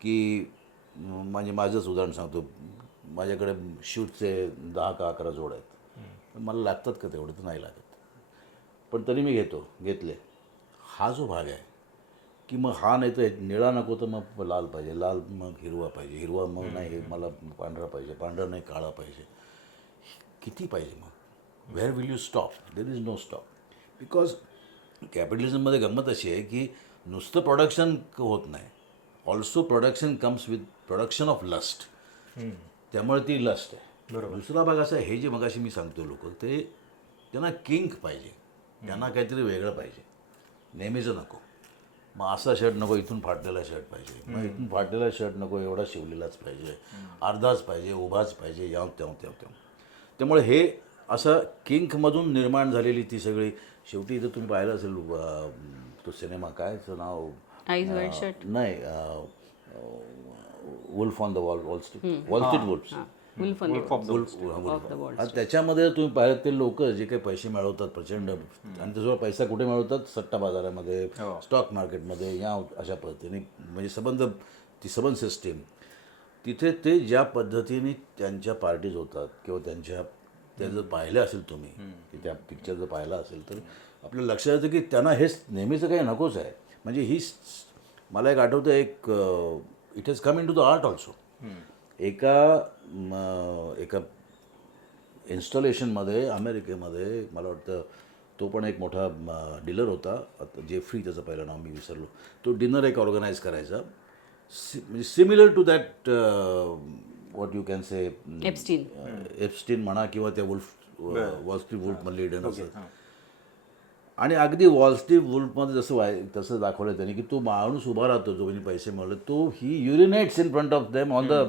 की म्हणजे माझंच उदाहरण सांगतो, माझ्याकडे शूजचे 10 का 11 जोड आहेत, पण मला लागतात का तेवढे, तर नाही लागत, पण तरी मी घेतले. हा जो भाग आहे की मग हा नाही तर निळा नको तर मग लाल पाहिजे, लाल मग हिरवा पाहिजे, हिरवा मग नाही मला पांढरा पाहिजे, पांढरा नाही काळा पाहिजे, किती पाहिजे मग, where will you stop, there is no stop. Because कॅपिटलिझममध्ये गंमत अशी आहे की नुसतं प्रोडक्शन होत नाही, also production comes with production of lust, त्यामुळे ती लस्ट आहे. बरोबर. दुसरा भाग असा, हे जे मगाशी मी सांगतो, लोक ते त्यांना किंक पाहिजे, त्यांना काहीतरी वेगळं पाहिजे, नेहमीचं नको. मग असा शर्ट नको, इथून फाटलेला शर्ट पाहिजे, मग इथून फाटलेला शर्ट नको, एवढा शिवलेलाच पाहिजे, अर्धाच पाहिजे, उभाच पाहिजे, याव तेव्हा. त्यामुळे हे असं किंकमधून निर्माण झालेली ती सगळी, शेवटी इथं तुम्ही पाहिलं असेल तो सिनेमा, काय त्याचं नाव, नाही, wolf on the Wall Street wolfs, त्याच्यामध्ये तुम्ही पाहिलं ते लोक जे काही पैसे मिळवतात प्रचंड, आणि त्याच्यावर पैसा कुठे मिळवतात, सट्टा बाजारामध्ये, स्टॉक मार्केटमध्ये, या अशा पद्धतीने, म्हणजे ती सबंध सिस्टीम, तिथे ते ज्या पद्धतीने त्यांच्या पार्टीज होतात किंवा त्या जर पाहिलं असेल तुम्ही, की त्या पिक्चर जर पाहिला असेल तर आपल्याला लक्षात येतं की त्यांना हे नेहमीचं काही नकोच आहे. म्हणजे मला एक आठवतं, it has come in to the art also. एका इन्स्टॉलेशनमध्ये अमेरिकेमध्ये, मला वाटतं तो पण एक मोठा डीलर होता, जेफ्री त्याचं पहिलं नाव मी विसरलो, तो डिनर एक ऑर्गनाईज करायचा, म्हणजे similar to that what you can say Epstein म्हणा, किंवा त्या वॉल स्ट्रीट वुल्फमधले डिनर असं. आणि अगदी वॉल स्ट्रीट वुल्फमध्ये तसं दाखवलं त्यांनी की तो माणूस उभा राहतो जो म्हणजे पैसे मिळवले, तो he urinates in front of them on the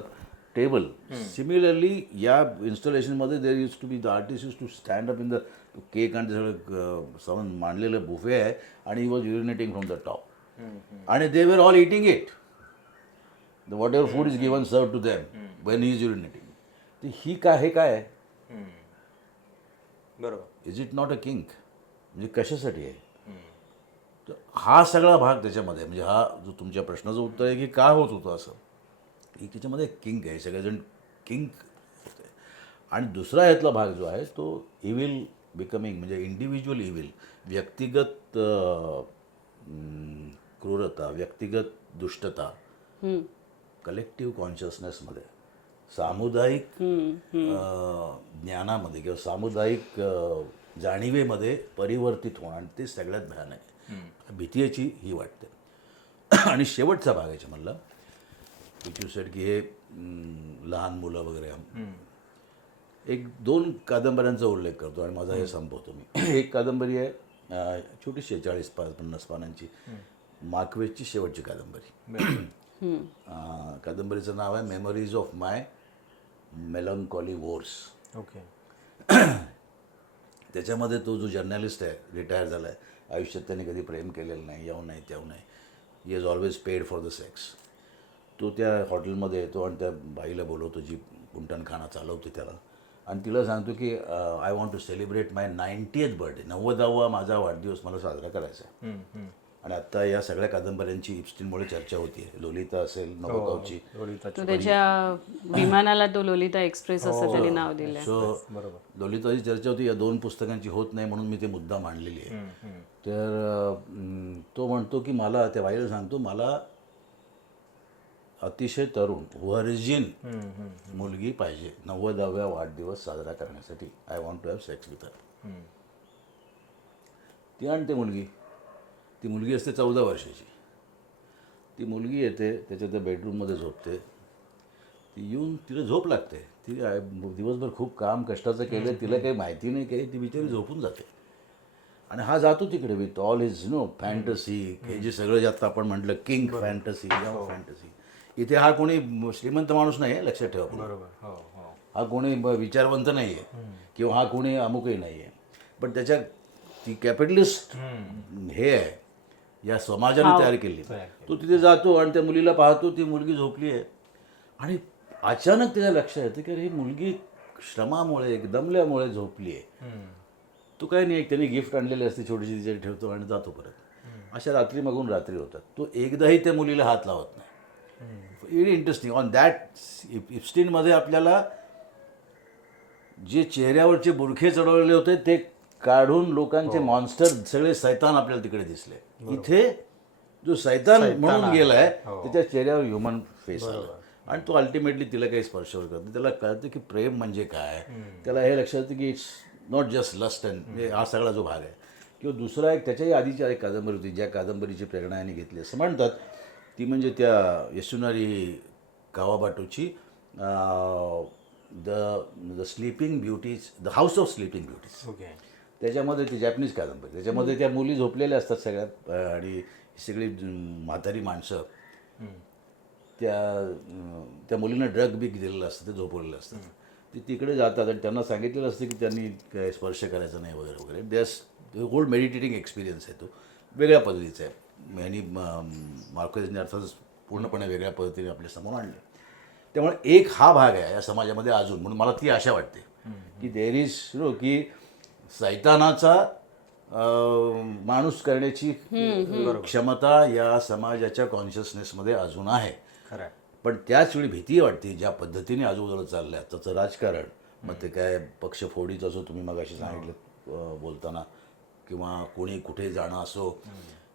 table. Similarly या इन्स्टॉलेशनमध्ये there used to be the artist used to stand up in the cake, आणि सगळं सामान मांडलेलं बुफे आहे, आणि he was urinating from the top, आणि they were all eating it, the whatever food is given सर्व to them when he is urinating. हे काय आहे, बरोबर. Is it not a king? म्हणजे कशासाठी आहे? तर हा सगळा भाग त्याच्यामध्ये आहे. म्हणजे हा जो तुमच्या प्रश्नाचं उत्तर आहे की का होत होतं असं, की त्याच्यामध्ये किंग आहे, सगळेजण किंग. आणि दुसरा यातला भाग जो आहे तो इव्हिल बिकमिंग, म्हणजे इंडिव्हिज्युअल इव्हिल, व्यक्तिगत क्रूरता, व्यक्तिगत दुष्टता कलेक्टिव्ह कॉन्शियसनेसमध्ये, सामुदायिक ज्ञानामध्ये किंवा सामुदायिक जाणीवेमध्ये परिवर्तित होणं, आणि ते सगळ्यात भयानक आहे. भीती याची ही वाटते. आणि शेवटचा भाग याच्या म्हणला विच यू सेड की हे लहान मुलं वगैरे, एक दोन कादंबऱ्यांचा उल्लेख करतो आणि माझा हे संपवतो मी. एक कादंबरी आहे छोटीशी आहे, 40-50 पानांची, मार्क्वेसची शेवटची कादंबरी. कादंबरीचं नाव आहे memories of my melancholy whores. Okay. त्याच्यामध्ये तो जो जर्नलिस्ट आहे, रिटायर झाला आहे, आयुष्यात त्याने कधी प्रेम केलेलं नाही, यावं नाही त्यावं नाही, he has always paid for the sex. तो त्या हॉटेलमध्ये येतो आणि त्या बाईला बोलवतो जी कुंटणखाना चालवते त्याला, आणि तिला सांगतो की I want to celebrate my 90th birthday, 90वा माझा वाढदिवस मला साजरा करायचा आहे. आणि आत्ता या सगळ्या कादंबऱ्यांची इप्स्टीनमुळे चर्चा होती. लोलिता असेल, नबोकोवची. तो त्याच्या विमानाला तो लोलिता एक्सप्रेस असं त्याने नाव दिलंय. सो लोलिताची चर्चा होती, या दोन पुस्तकांची होत नाही म्हणून मी ते मुद्दा मांडलेली आहे. तर तो म्हणतो की मला, त्या बाईला सांगतो, मला अतिशय तरुण व्हर्जिन मुलगी पाहिजे 90व्या वाढदिवस साजरा करण्यासाठी. I want to have sex with her. ती आणते मुलगी. ती मुलगी असते 14 वर्षाची. ती मुलगी येते, त्याच्या त्या बेडरूममध्ये झोपते. ती येऊन तिला झोप लागते. ती दिवसभर खूप काम कष्टाचं केलं, तिला काही माहिती नाही, काही, ती बिचारी झोपून जाते. आणि हा जातो तिकडे विथ ऑल हिज फॅन्टसी, हे जे सगळं जे आता आपण म्हटलं किंग फॅन्टसी, फॅन्टसी. इथे हा कोणी श्रीमंत माणूस नाही आहे, लक्षात ठेवा. बरोबर. हा कोणी विचारवंत नाही आहे किंवा हा कोणी अमुकही नाही आहे, पण त्याच्या ती कॅपिटलिस्ट हे आहे, या समाजाने तयार केली. तो तिथे जातो आणि त्या मुलीला पाहतो, ती मुलगी झोपली आहे, आणि अचानक त्याच्या लक्षात येतं की ही मुलगी श्रमामुळे, दमल्यामुळे झोपली आहे. तो काही नाही, एक त्यांनी गिफ्ट आणलेली असते छोटीशी, तिच्याकडे ठेवतो आणि जातो परत. अशा रात्री मागून रात्री होतात. तो एकदाही त्या मुलीला हात लावत नाही. Very interesting. ऑन दॅट इप्स्टीनमध्ये आपल्याला जे चेहऱ्यावरचे बुरखे चढवलेले होते ते काढून लोकांचे मॉन्स्टर, सगळे सैतान आपल्याला तिकडे दिसले. इथे जो सैतान म्हणून गेलाय त्याच्या चेहऱ्यावर ह्युमन फेस आला, आणि तो अल्टिमेटली तिला काही स्पर्शवर करतो. त्याला कळतं की प्रेम म्हणजे काय. त्याला हे लक्षात येतं की it's not just lust and, हा सगळा जो भाग आहे. किंवा दुसरा एक त्याच्याही आधीची एक कादंबरी होती, ज्या कादंबरीची प्रेरणा यांनी घेतली असं म्हणतात. ती म्हणजे त्या यशुनारी कावाबाटोची the sleeping beauties, the house of sleeping beauties. Okay. त्याच्यामध्ये ती जॅपनीज कादंबरी, त्याच्यामध्ये त्या मुली झोपलेल्या असतात सगळ्यात, आणि ही सगळी म्हातारी माणसं त्या मुलींना ड्रग बी दिलेलं असतं, ते झोपवलेलं असतं. ते तिकडे जातात आणि त्यांना सांगितलेलं असतं की त्यांनी काय स्पर्श करायचा नाही वगैरे वगैरे. दॅस होल मेडिटेटिंग एक्सपिरियन्स आहे तो, वेगळ्या पद्धतीचा आहे. आणि मार्क्वेसने अर्थातच पूर्णपणे वेगळ्या पद्धतीने आपल्या समोर आणले. त्यामुळे एक हा भाग आहे या समाजामध्ये अजून, म्हणून मला ती आशा वाटते की देर इज की सैतानाचा माणूस करण्याची क्षमता या समाजाच्या कॉन्शियसनेसमध्ये अजून आहे. खरं. पण त्याच वेळी भीती वाटते ज्या पद्धतीने आजूबाजूला चाललं आहे त्याचं राजकारण. मग ते काय पक्षफोडीचं असो, तुम्ही मग अशी सांगितलं बोलताना, किंवा कोणी कुठे जाणं असो,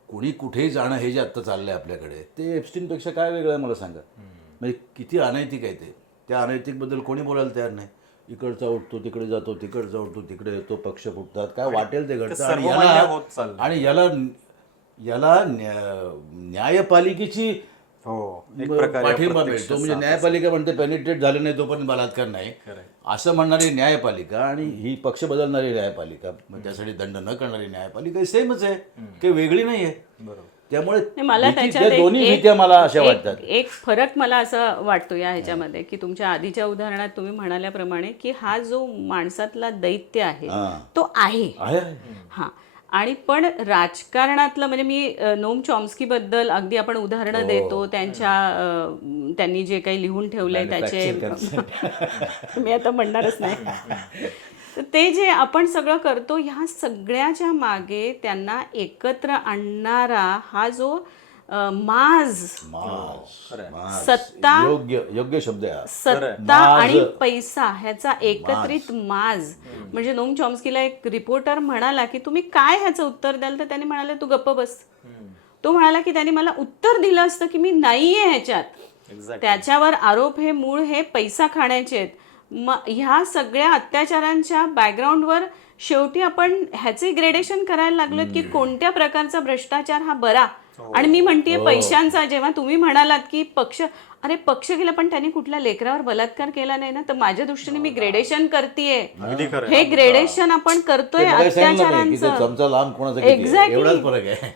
कोणी कुठेही जाणं हे जे आत्ता चाललं आहे आपल्याकडे, ते एप्स्टीनपेक्षा काय वेगळं आहे मला सांगा. म्हणजे किती अनैतिक आहे ते. त्या अनैतिकबद्दल कोणी बोलायला तयार नाही. इकडचा उठतो तिकडे जातो, तिकडचा उठतो तिकडे येतो, पक्ष फुटतात, काय वाटेल ते घडतं. आणि याला न्यायपालिकेची पाठिंबा मिळतो. म्हणजे न्यायपालिका म्हणते पेनिट्रेट झालं नाही तोपर्यंत बलात्कार नाही असं म्हणणारी न्यायपालिका, आणि ही पक्ष बदलणारी न्यायपालिका, त्यासाठी दंड न करणारी न्यायपालिका सेमच आहे, काही वेगळी नाही आहे. त्यामुळे मला दोन्ही भीत्या मला अशा वाटतात. एक फरक मला असं वाटतो या ह्याच्यामध्ये की तुमच्या आधीच्या उदाहरणात तुम्ही म्हणाल्याप्रमाणे की हा जो माणसातला दैत्य आहे तो आहे. हा, आणि पण राजकारणातलं, म्हणजे मी नोम चॉम्स्की बद्दल अगदी आपण उदाहरणं देतो, त्यांनी जे काही लिहून ठेवलंय त्याचे मी आता म्हणणारच नाही. तर ते जे आपण सगळं करतो ह्या सगळ्याच्या मागे त्यांना एकत्र आणणारा हा जो माज, सत्ता, योग्य शब्द आहे हा. सत्ता आणि पैसा ह्याचा एकत्रित माज. म्हणजे नोम चॉम्स्कीला एक रिपोर्टर म्हणाला की तुम्ही काय ह्याचं उत्तर द्याल, तर त्याने म्हणाले तू गप्प बस. तो म्हणाला की त्याने मला उत्तर दिलं असतं की मी नाहीये ह्याच्यात. त्याच्यावर आरोप हे मूळ हे पैसा खाण्याचे आहेत. ह्या सगळ्या अत्याचारांच्या बॅकग्राऊंडवर शेवटी आपण ह्याचे ग्रेडेशन करायला लागलोत की कोणत्या प्रकारचा भ्रष्टाचार हा बरा. आणि मी म्हणतेय पैशांचा. जेव्हा तुम्ही म्हणालात की पक्ष गेला पण त्यांनी कुठल्या लेकरावर बलात्कार केला नाही ना, तर माझ्या दृष्टीने मी ग्रेडेशन करतेय. हे ग्रेडेशन आपण करतोय अत्याचारांचं. चमचा लांब कोणाचा किती आहे, एवढाच फरक आहे.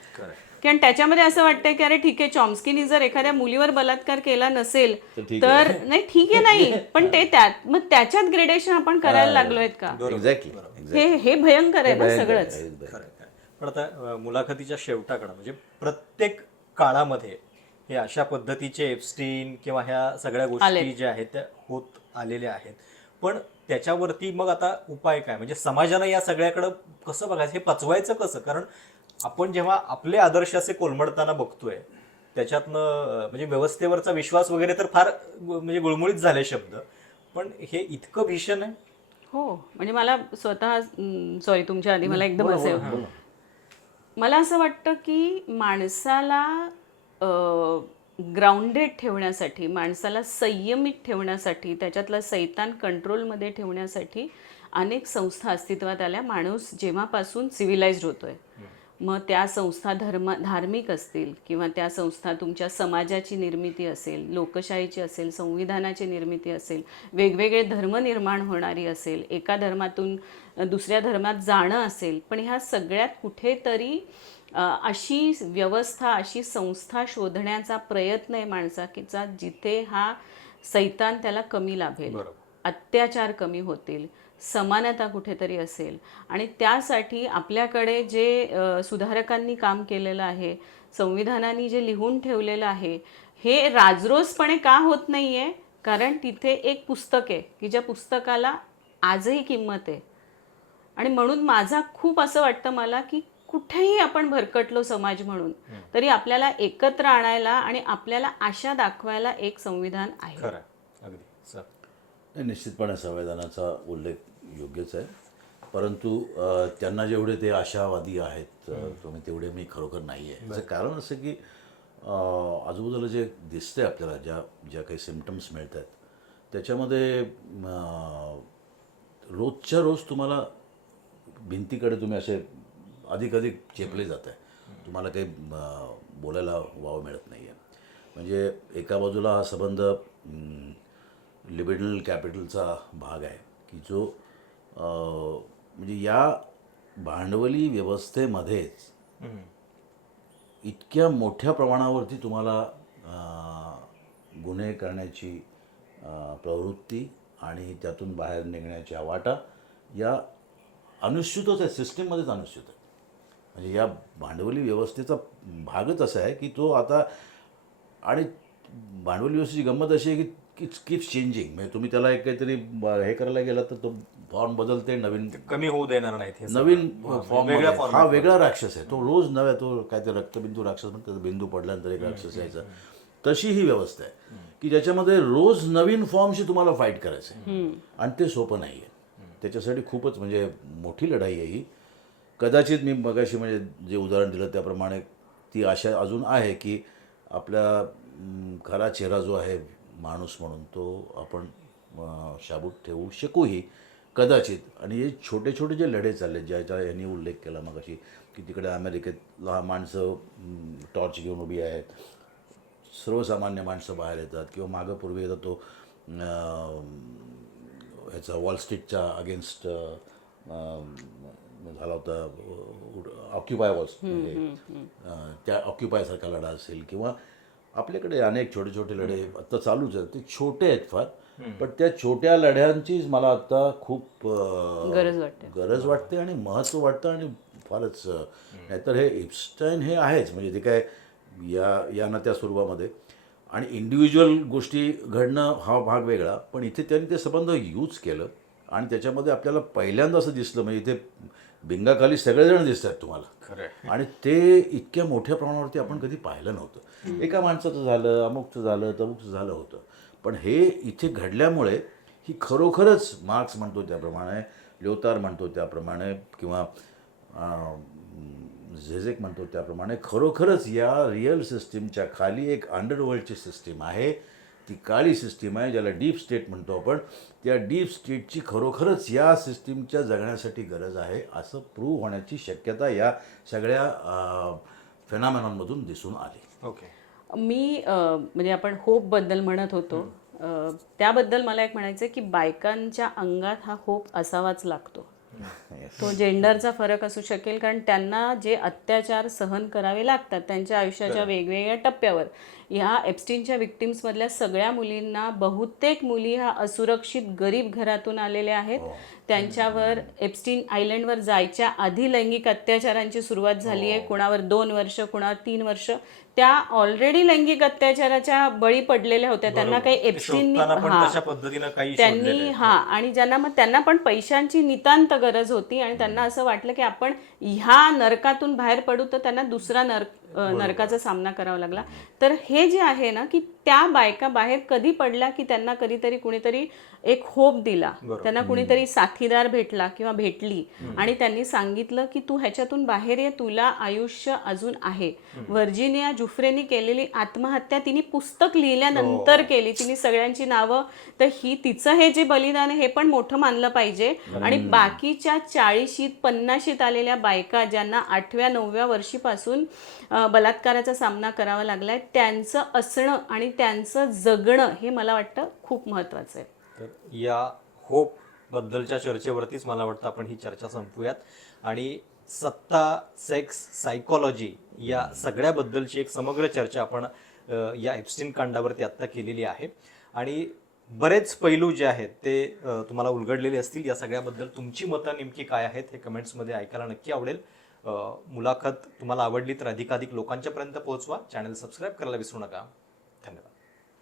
कारण त्याच्यामध्ये असं वाटतंय की अरे ठीक आहे, चॉम्स्कीनी जर एखाद्या मुलीवर बलात्कार केला नसेल तर नाही, ठीक आहे, नाही, पण ते मग त्याच्यात ग्रेडेशन आपण करायला लागलोय का? एक्झॅक्टली. हे भयंकर आहे ना सगळंच. पण आता मुलाखतीच्या शेवटाकडे म्हणजे प्रत्येक काळामध्ये हे अशा पद्धतीचे एप्स्टीन किंवा ह्या सगळ्या गोष्टी ज्या आहेत त्या होत आलेल्या आहेत. पण त्याच्यावरती मग आता उपाय काय, म्हणजे समाजानं या सगळ्याकडं कसं बघायचं, हे पचवायचं कसं? कारण आपण जेव्हा आपले आदर्श असे कोलमडताना बघतोय त्याच्यातनं म्हणजे व्यवस्थेवरचा विश्वास वगैरे तर फार म्हणजे गुळमुळीत झाले शब्द, पण हे इतकं भीषण आहे. हो, म्हणजे मला स्वतः सॉरी तुमच्या आधी मला एकदम असं मला असं वाटतं की माणसाला ग्राउंडेड ठेवण्यासाठी, माणसाला संयमित ठेवण्यासाठी, त्याच्यातला सैतान कंट्रोलमध्ये ठेवण्यासाठी अनेक संस्था अस्तित्वात आल्या. माणूस जेव्हापासून सिव्हिलाइज्ड होतोय, मग त्या संस्था धार्मिक असतील किंवा त्या संस्था तुमच्या समाजाची निर्मिती असेल, लोकशाहीची असेल, संविधानाची निर्मिती असेल, वेगवेगळे धर्म निर्माण होणारी असेल, एका धर्मातून दुसऱ्या धर्मात जाणं असेल, पण ह्या सगळ्यात कुठेतरी अशी व्यवस्था, अशी संस्था शोधण्याचा प्रयत्न आहे माणसाचा जिथे हा सैतान त्याला कमी लाभेल, अत्याचार कमी होतील, समानता कुठेतरी असेल. आणि त्यासाठी आपल्याकडे जे सुधारकांनी काम केलेलं आहे, संविधानाने जे लिहून ठेवलेलं आहे, हे राजरोसपणे का होत नाही आहे? कारण तिथे एक पुस्तक आहे की ज्या पुस्तकाला आजही किंमत आहे. आणि म्हणून माझा खूप असं वाटतं मला की कुठेही आपण भरकटलो समाज म्हणून तरी आपल्याला एकत्र आणायला आणि आपल्याला आशा दाखवायला एक संविधान आहे. निश्चितपणे संविधानाचा उल्लेख योग्यच आहे, परंतु त्यांना जेवढे ते आशावादी आहेत तुम्ही तेवढे मी खरोखर नाही आहे. याचं कारण असं की आजूबाजूला जे दिसतंय आपल्याला, ज्या काही सिम्पटम्स मिळत आहेत त्याच्यामध्ये रोजच्या रोज तुम्हाला भिंतीकडे तुम्ही असे अधिक चेपले जात आहे. तुम्हाला काही बोलायला वाव मिळत नाही आहे. म्हणजे एका बाजूला हा संबंध लिबरल कॅपिटलचा भाग आहे की जो म्हणजे या भांडवली व्यवस्थेमध्येच इतक्या मोठ्या प्रमाणावरती तुम्हाला गुन्हे करण्याची प्रवृत्ती आणि त्यातून बाहेर निघण्याच्या वाटा या अनुश्चितच आहे, सिस्टीममध्येच अनुश्चित आहे. म्हणजे या भांडवली व्यवस्थेचा भागच असा आहे की तो आता, आणि भांडवली व्यवस्थेची गंमत अशी आहे की इट्स कीप्स चेंजिंग. म्हणजे तुम्ही त्याला एक काहीतरी हे करायला गेला तर तो फॉर्म बदलते, नवीन कमी होऊ देणार नाहीत, नवीन फॉर्म. हा वेगळा राक्षस आहे तो, रोज नव्या, तो काय ते रक्तबिंदू राक्षस म्हणून त्याचा बिंदू पडल्यानंतर एक राक्षस यायचा. तशी ही व्यवस्था आहे की ज्याच्यामध्ये रोज नवीन फॉर्मशी तुम्हाला फाईट करायचं आहे आणि ते सोपं नाही आहे. त्याच्यासाठी खूपच म्हणजे मोठी लढाई आहे ही. कदाचित मी मगाशी म्हणजे जे उदाहरण दिलं त्याप्रमाणे ती आशा अजून आहे की आपला खरा चेहरा जो आहे माणूस म्हणून तो आपण शाबूत ठेवू शकूही कदाचित. आणि हे छोटे छोटे जे लढे चालले, ज्याचा यांनी उल्लेख केला मगाशी की तिकडे अमेरिकेत माणसं टॉर्च घेऊन उभी आहेत, सर्वसामान्य माणसं बाहेर येतात, किंवा मागं पूर्वी येतात तो ह्याचा वॉल स्ट्रीटच्या अगेन्स्ट झाला होता ऑक्युपाय वॉल, म्हणजे त्या ऑक्युपायसारखा लढा असेल, किंवा आपल्याकडे अनेक छोटे छोटे लढे आत्ता चालूच आहेत. ते छोटे आहेत फार, पण त्या छोट्या लढ्यांचीच मला आत्ता खूप गरज वाटते आणि महत्त्व वाटतं. आणि फारच नाहीतर हे एप्स्टाईन हे आहेच, म्हणजे ते काय या ना त्या स्वरूपामध्ये, आणि इंडिव्हिज्युअल गोष्टी घडणं हा भाग वेगळा, पण इथे त्यांनी ते संबंध यूज केलं आणि त्याच्यामध्ये आपल्याला पहिल्यांदा असं दिसलं, म्हणजे इथे भिंगाखाली सगळेजण दिसत आहेत तुम्हाला, खरं आणि ते इतक्या मोठ्या प्रमाणावरती आपण कधी पाहिलं नव्हतं. एका माणसाचं झालं, अमुकचं झालं, तमुकचं झालं होतं, पण हे इथे घडल्यामुळे ही खरोखरच मार्क्स म्हणतो त्याप्रमाणे, ल्योतार म्हणतो त्याप्रमाणे, किंवा झेझेक म्हणतो त्याप्रमाणे, खरोखरच या रिअल सिस्टीमच्या खाली एक अंडरवर्ल्डची सिस्टीम आहे. ती काळी सिस्टीम आहे, ज्याला डीप स्टेट म्हणतो आपण. त्या डीप स्टेटची खरोखरच या सिस्टीमच्या जगण्यासाठी गरज आहे, असं प्रूव्ह होण्याची शक्यता या सगळ्या फेनॉमेनॉनमधून दिसून आली. ओके. मी म्हणजे आपण होपबद्दल म्हणत होतो, त्याबद्दल मला एक म्हणायचं आहे की बायकांच्या अंगात हा होप असावाच लागतो. तो जेंडरचा फरक असू शकेल, कारण त्यांना जे अत्याचार सहन करावे लागतात त्यांच्या आयुष्याच्या वेगवेगळ्या टप्प्यावर, ह्या एप्स्टीनच्या विक्टिम्समधल्या सगळ्या मुलींना, बहुतेक मुली ह्या असुरक्षित गरीब घरातून आलेल्या आहेत. त्यांच्यावर एप्स्टीन आयलंडवर जायच्या आधी लैंगिक अत्याचारांची सुरुवात झाली आहे. कुणावर 2 वर्ष, कुणावर 3 वर्ष. त्या ऑलरेडी लैंगिक अत्याचाराच्या बळी पडलेल्या होत्या. त्यांना काही एप्स्टीननी तशा पद्धतीनं काही त्यांनी आणि ज्यांना मग त्यांना पण पैशांची नितांत गरज होती, आणि त्यांना असं वाटलं की आपण ह्या नरकातून बाहेर पडू, तर त्यांना दुसरा नरकाचा सामना करावा लागला. तर हे जे आहे ना, की त्या बायका बाहेर कधी पडल्या की त्यांना कधीतरी कुणीतरी एक होप दिला, त्यांना कुणीतरी साथीदार भेटला किंवा भेटली, आणि त्यांनी सांगितलं की तू ह्याच्यातून बाहेर ये, तुला आयुष्य अजून आहे. व्हर्जिनिया जुफ्रेनी केलेली आत्महत्या तिने पुस्तक लिहिल्यानंतर केली. तिने सगळ्यांची नावं, तर ही तिचं हे जे बलिदान आहे हे पण मोठं मानलं पाहिजे. आणि बाकीच्या 40शीत 50शीत आलेल्या बायका, ज्यांना 8व्या 9व्या वर्षीपासून बलात्काराचा सामना करावा लागलाय, त्यांचं असणं आणि त्यांचं जगणं हे मला वाटतं खूप महत्त्वाचं आहे. तर या होप बद्दलच्या चर्चेवरतीच मला वाटतं आपण ही चर्चा संपवूयात, आणि सत्ता, सेक्स, सायकॉलॉजी या सगळ्याबद्दलची एक समग्र चर्चा आपण या एप्स्टीन कांडावरती आत्ता केलेली आहे. आणि बरेच पैलू जे आहेत ते तुम्हाला उलगडलेले असतील. या सगळ्याबद्दल तुमची मतं नेमकी काय आहेत हे कमेंट्समध्ये ऐकायला नक्की आवडेल. मुलाखत तुम्हाला आवडली तर अधिकाधिक लोकांच्यापर्यंत पोहोचवा. चॅनल सबस्क्राईब करायला विसरू नका. धन्यवाद.